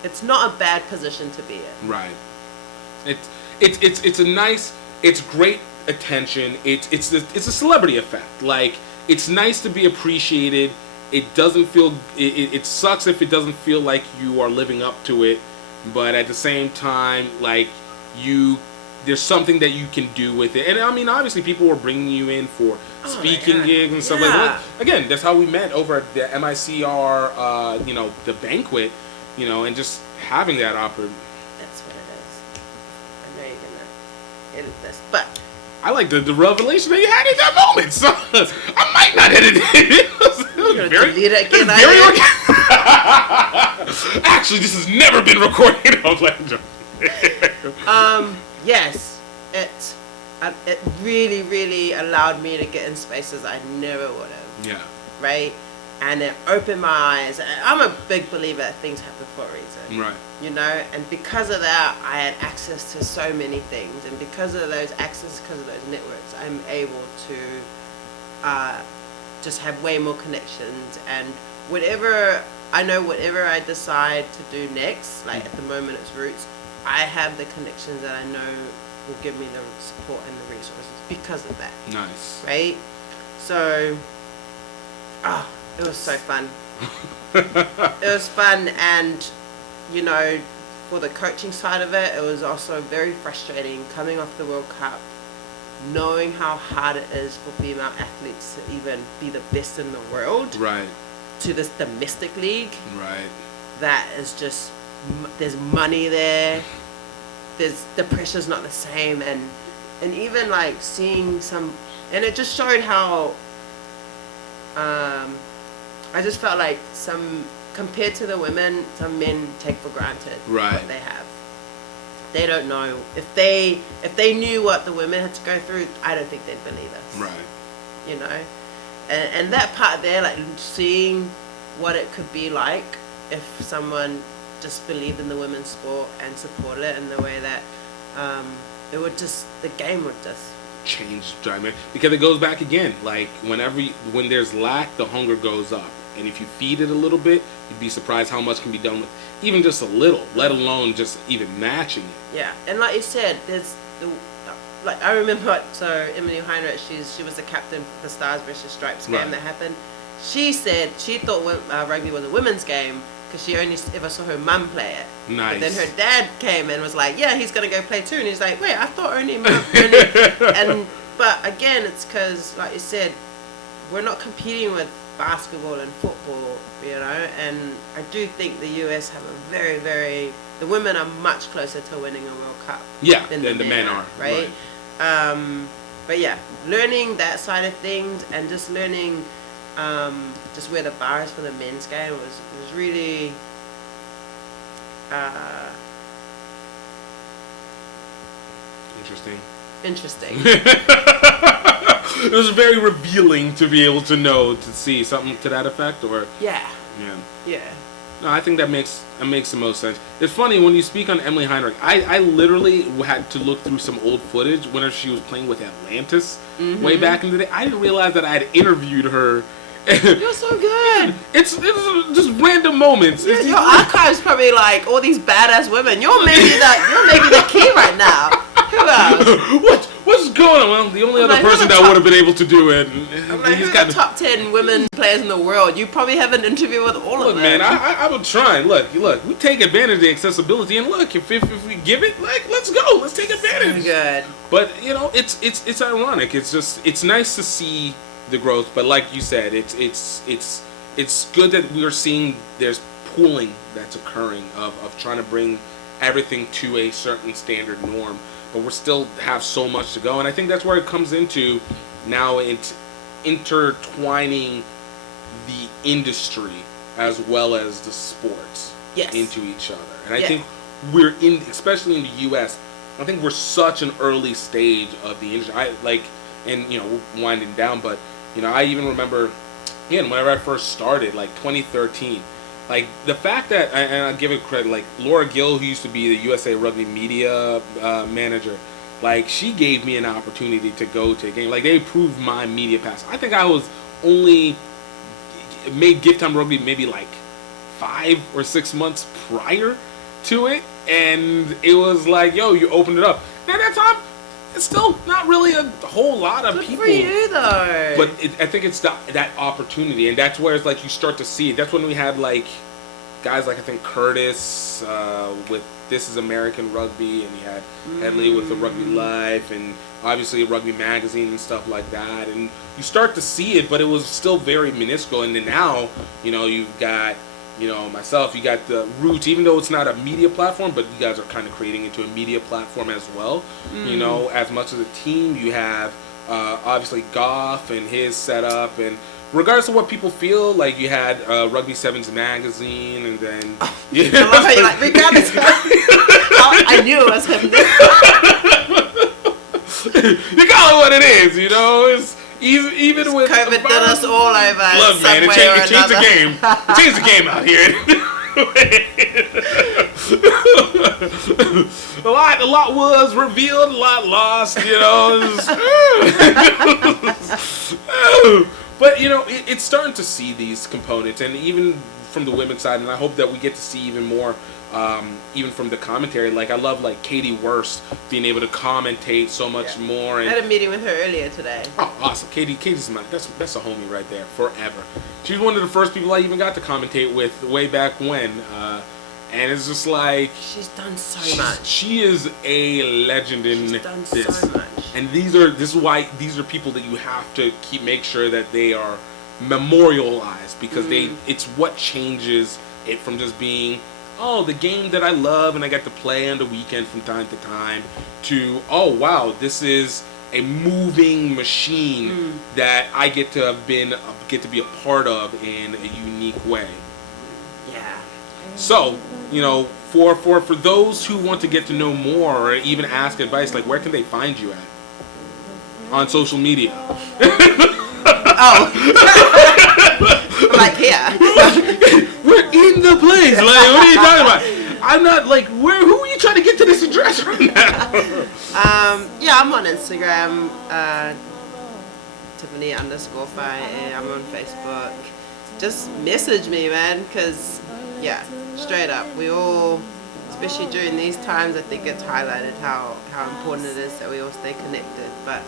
It's not a bad position to be in. Right. It's a nice. It's great attention. It's a celebrity effect. Like, it's nice to be appreciated. It doesn't feel. It sucks if it doesn't feel like you are living up to it. But at the same time, like, there's something that you can do with it. And I mean, obviously, people were bringing you in for speaking gigs and stuff like that. Again, that's how we met over at the MICR, you know, the banquet, you know, and just having that opportunity. That's what it is. I know you're gonna edit this, but I like the revelation that you had in that moment. So I might not edit it. You're gonna delete it again. Actually, this has never been recorded. I was like, yes, it really, really allowed me to get in spaces I never would have. Yeah. Right? And it opened my eyes. I'm a big believer that things happen for a reason. Right. You know, and because of that, I had access to so many things. And because of those networks, I'm able to just have way more connections. And whatever I decide to do next, like at the moment it's Roots, I have the connections that I know will give me the support and the resources because of that. Nice. Right? So, it was so fun. It was fun, and, you know, for the coaching side of it, it was also very frustrating coming off the World Cup, knowing how hard it is for female athletes to even be the best in the world. Right. To this domestic league. Right. That is just, there's money there. The pressure's not the same, and even like seeing some, and it just showed how. I just felt like compared to the women, some men take for granted what they have. They don't know. If they knew what the women had to go through, I don't think they'd believe us. Right. You know, and that part there, like seeing what it could be like if someone just believed in the women's sport and supported it in the way that it would just, the game would just change, because it goes back again. Like when there's lack, the hunger goes up, and if you feed it a little bit, you'd be surprised how much can be done with even just a little, let alone just even matching it. Yeah, and like you said, there's like I remember, so Emily Heinrich, she was the captain for the Stars versus Stripes game that happened. She said she thought rugby was a women's game because she only ever saw her mum play it. Nice. But then her dad came and was like, "Yeah, he's gonna go play too." And he's like, "Wait, I thought only mum." But again, it's because, like you said, we're not competing with basketball and football, you know. And I do think the US have a very, very, the women are much closer to winning a World Cup. Yeah, than the men are. Right. But yeah, learning that side of things and just learning just where the bar is for the men's game was really interesting. It was very revealing to be able to know, to see something to that effect, or yeah. No, I think that makes the most sense. It's funny when you speak on Emily Heinrich. I literally had to look through some old footage whenever she was playing with Atlantis way back in the day. I didn't realize that I had interviewed her. You're so good. It's just random moments. Yeah, your archive's probably like all these badass women. You're maybe the key right now. Who else? What's going on? Well, the only other person that would have been able to do it. I'm like, who's the top 10 women players in the world? You probably have an interview with all of them. Look, man, I would try. Look, we take advantage of the accessibility, and look, if we give it, like, let's go, let's take advantage. So good. But you know, it's ironic. It's nice to see the growth, but like you said, it's good that we are seeing there's pooling that's occurring of trying to bring everything to a certain standard norm. but we're still have so much to go. And I think that's where it comes into now. It's intertwining the industry as well as the sports into each other. And I think we're in, especially in the U.S., I think we're such an early stage of the industry. And you know, we're winding down, but you know, I even remember, again, whenever I first started, like 2013, like the fact that, and I'll give it credit, like Laura Gill, who used to be the USA Rugby media manager, like she gave me an opportunity to go to a game. Like they approved my media pass. I think I was only made GiftTime Rugby maybe like 5 or 6 months prior to it, and it was like, yo, you opened it up. And at that time, it's still not really a whole lot of people. Good for you, though. But I think it's that opportunity, and that's where it's like you start to see it. That's when we had like guys like I think Curtis with This Is American Rugby, and you had Headley with the Rugby Life, and obviously Rugby Magazine and stuff like that. And you start to see it, but it was still very minuscule. And then now, you know, you've got, you know, myself, you got the Roots, even though it's not a media platform, but you guys are kind of creating into a media platform as well. You know, as much as a team, you have obviously Goff and his setup, and regardless of what people feel, like you had Rugby Sevens magazine, and then I love how you're like, regardless. I knew it was him. You call it what it is, you know. It's even with COVID did us all over. Look, man, it changed the game. It changed the game out here. A lot was revealed, a lot lost, you know. But you know, it's starting to see these components, and even from the women's side, and I hope that we get to see even more, even from the commentary. Like I love like Katie Wurst being able to commentate so much more. And I had a meeting with her earlier today. Oh, awesome! Katie's that's a homie right there, forever. She's one of the first people I even got to commentate with way back when. And it's just like she's done so much. She is a legend in this. So much. And this is why these are people that you have to make sure that they are memorialized, because it's what changes it from just being, oh, the game that I love and I get to play on the weekend from time to time, to, oh wow, this is a moving machine that I get to be a part of in a unique way. Yeah. So, you know, for those who want to get to know more or even ask advice, like where can they find you at? On social media. Oh. Like here. We're in the place. Like, what are you talking about? I'm not like, who are you trying to get to this address right now? Yeah, I'm on Instagram, Tiffany _Fa'a'ae. I'm on Facebook. Just message me, man, because, yeah, straight up, we all, especially during these times, I think it's highlighted how important it is that we all stay connected. But,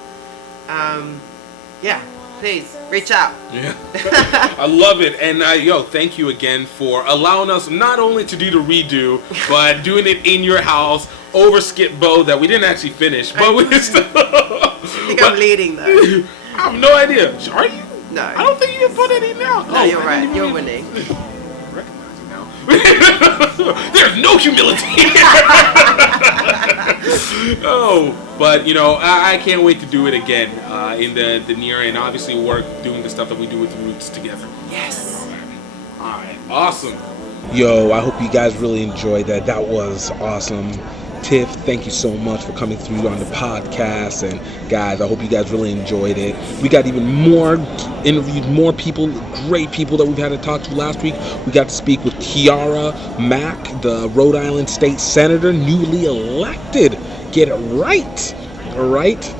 yeah, please reach out. Yeah, I love it. And thank you again for allowing us not only to do the redo, but doing it in your house over Skip Bo that we didn't actually finish. But we still. I think I'm leading though. I have no idea. Are you? No. I don't think you can put any now. No, you're right. You're winning. Recognizing now. There's no humility. Oh, but you know, I can't wait to do it again in the near, and obviously work doing the stuff that we do with the Roots together. Yes. All right. Awesome. Yo, I hope you guys really enjoyed that. That was awesome. Tiff, thank you so much for coming through on the podcast. And guys, I hope you guys really enjoyed it. We got even more interviews, more people, great people that we've had to talk to last week. We got to speak with Kiara Mack, the Rhode Island State Senator, newly elected. Get it right. All right.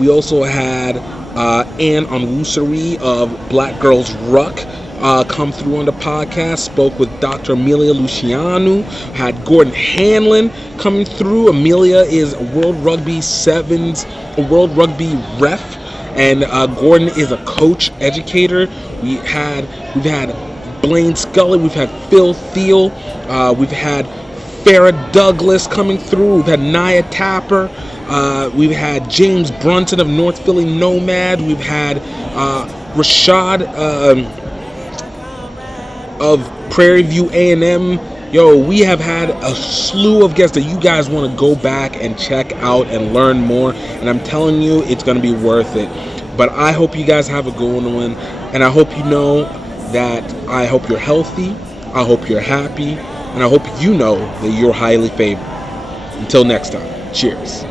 We also had Ann Onwusari of Black Girls Ruck come through on the podcast, spoke with Dr. Amelia Luciano, had Gordon Hanlon coming through. Amelia is World Rugby Sevens, a World Rugby ref, and Gordon is a coach, educator. We've had Blaine Scully, we've had Phil Thiel, we've had Farrah Douglas coming through, we've had Nia Tapper, we've had James Brunson of North Philly Nomad, we've had Rashad of Prairie View A&M. Yo, we have had a slew of guests that you guys want to go back and check out and learn more. And I'm telling you, it's going to be worth it. But I hope you guys have a good one. And I hope you know that I hope you're healthy. I hope you're happy. And I hope you know that you're highly favored. Until next time, cheers.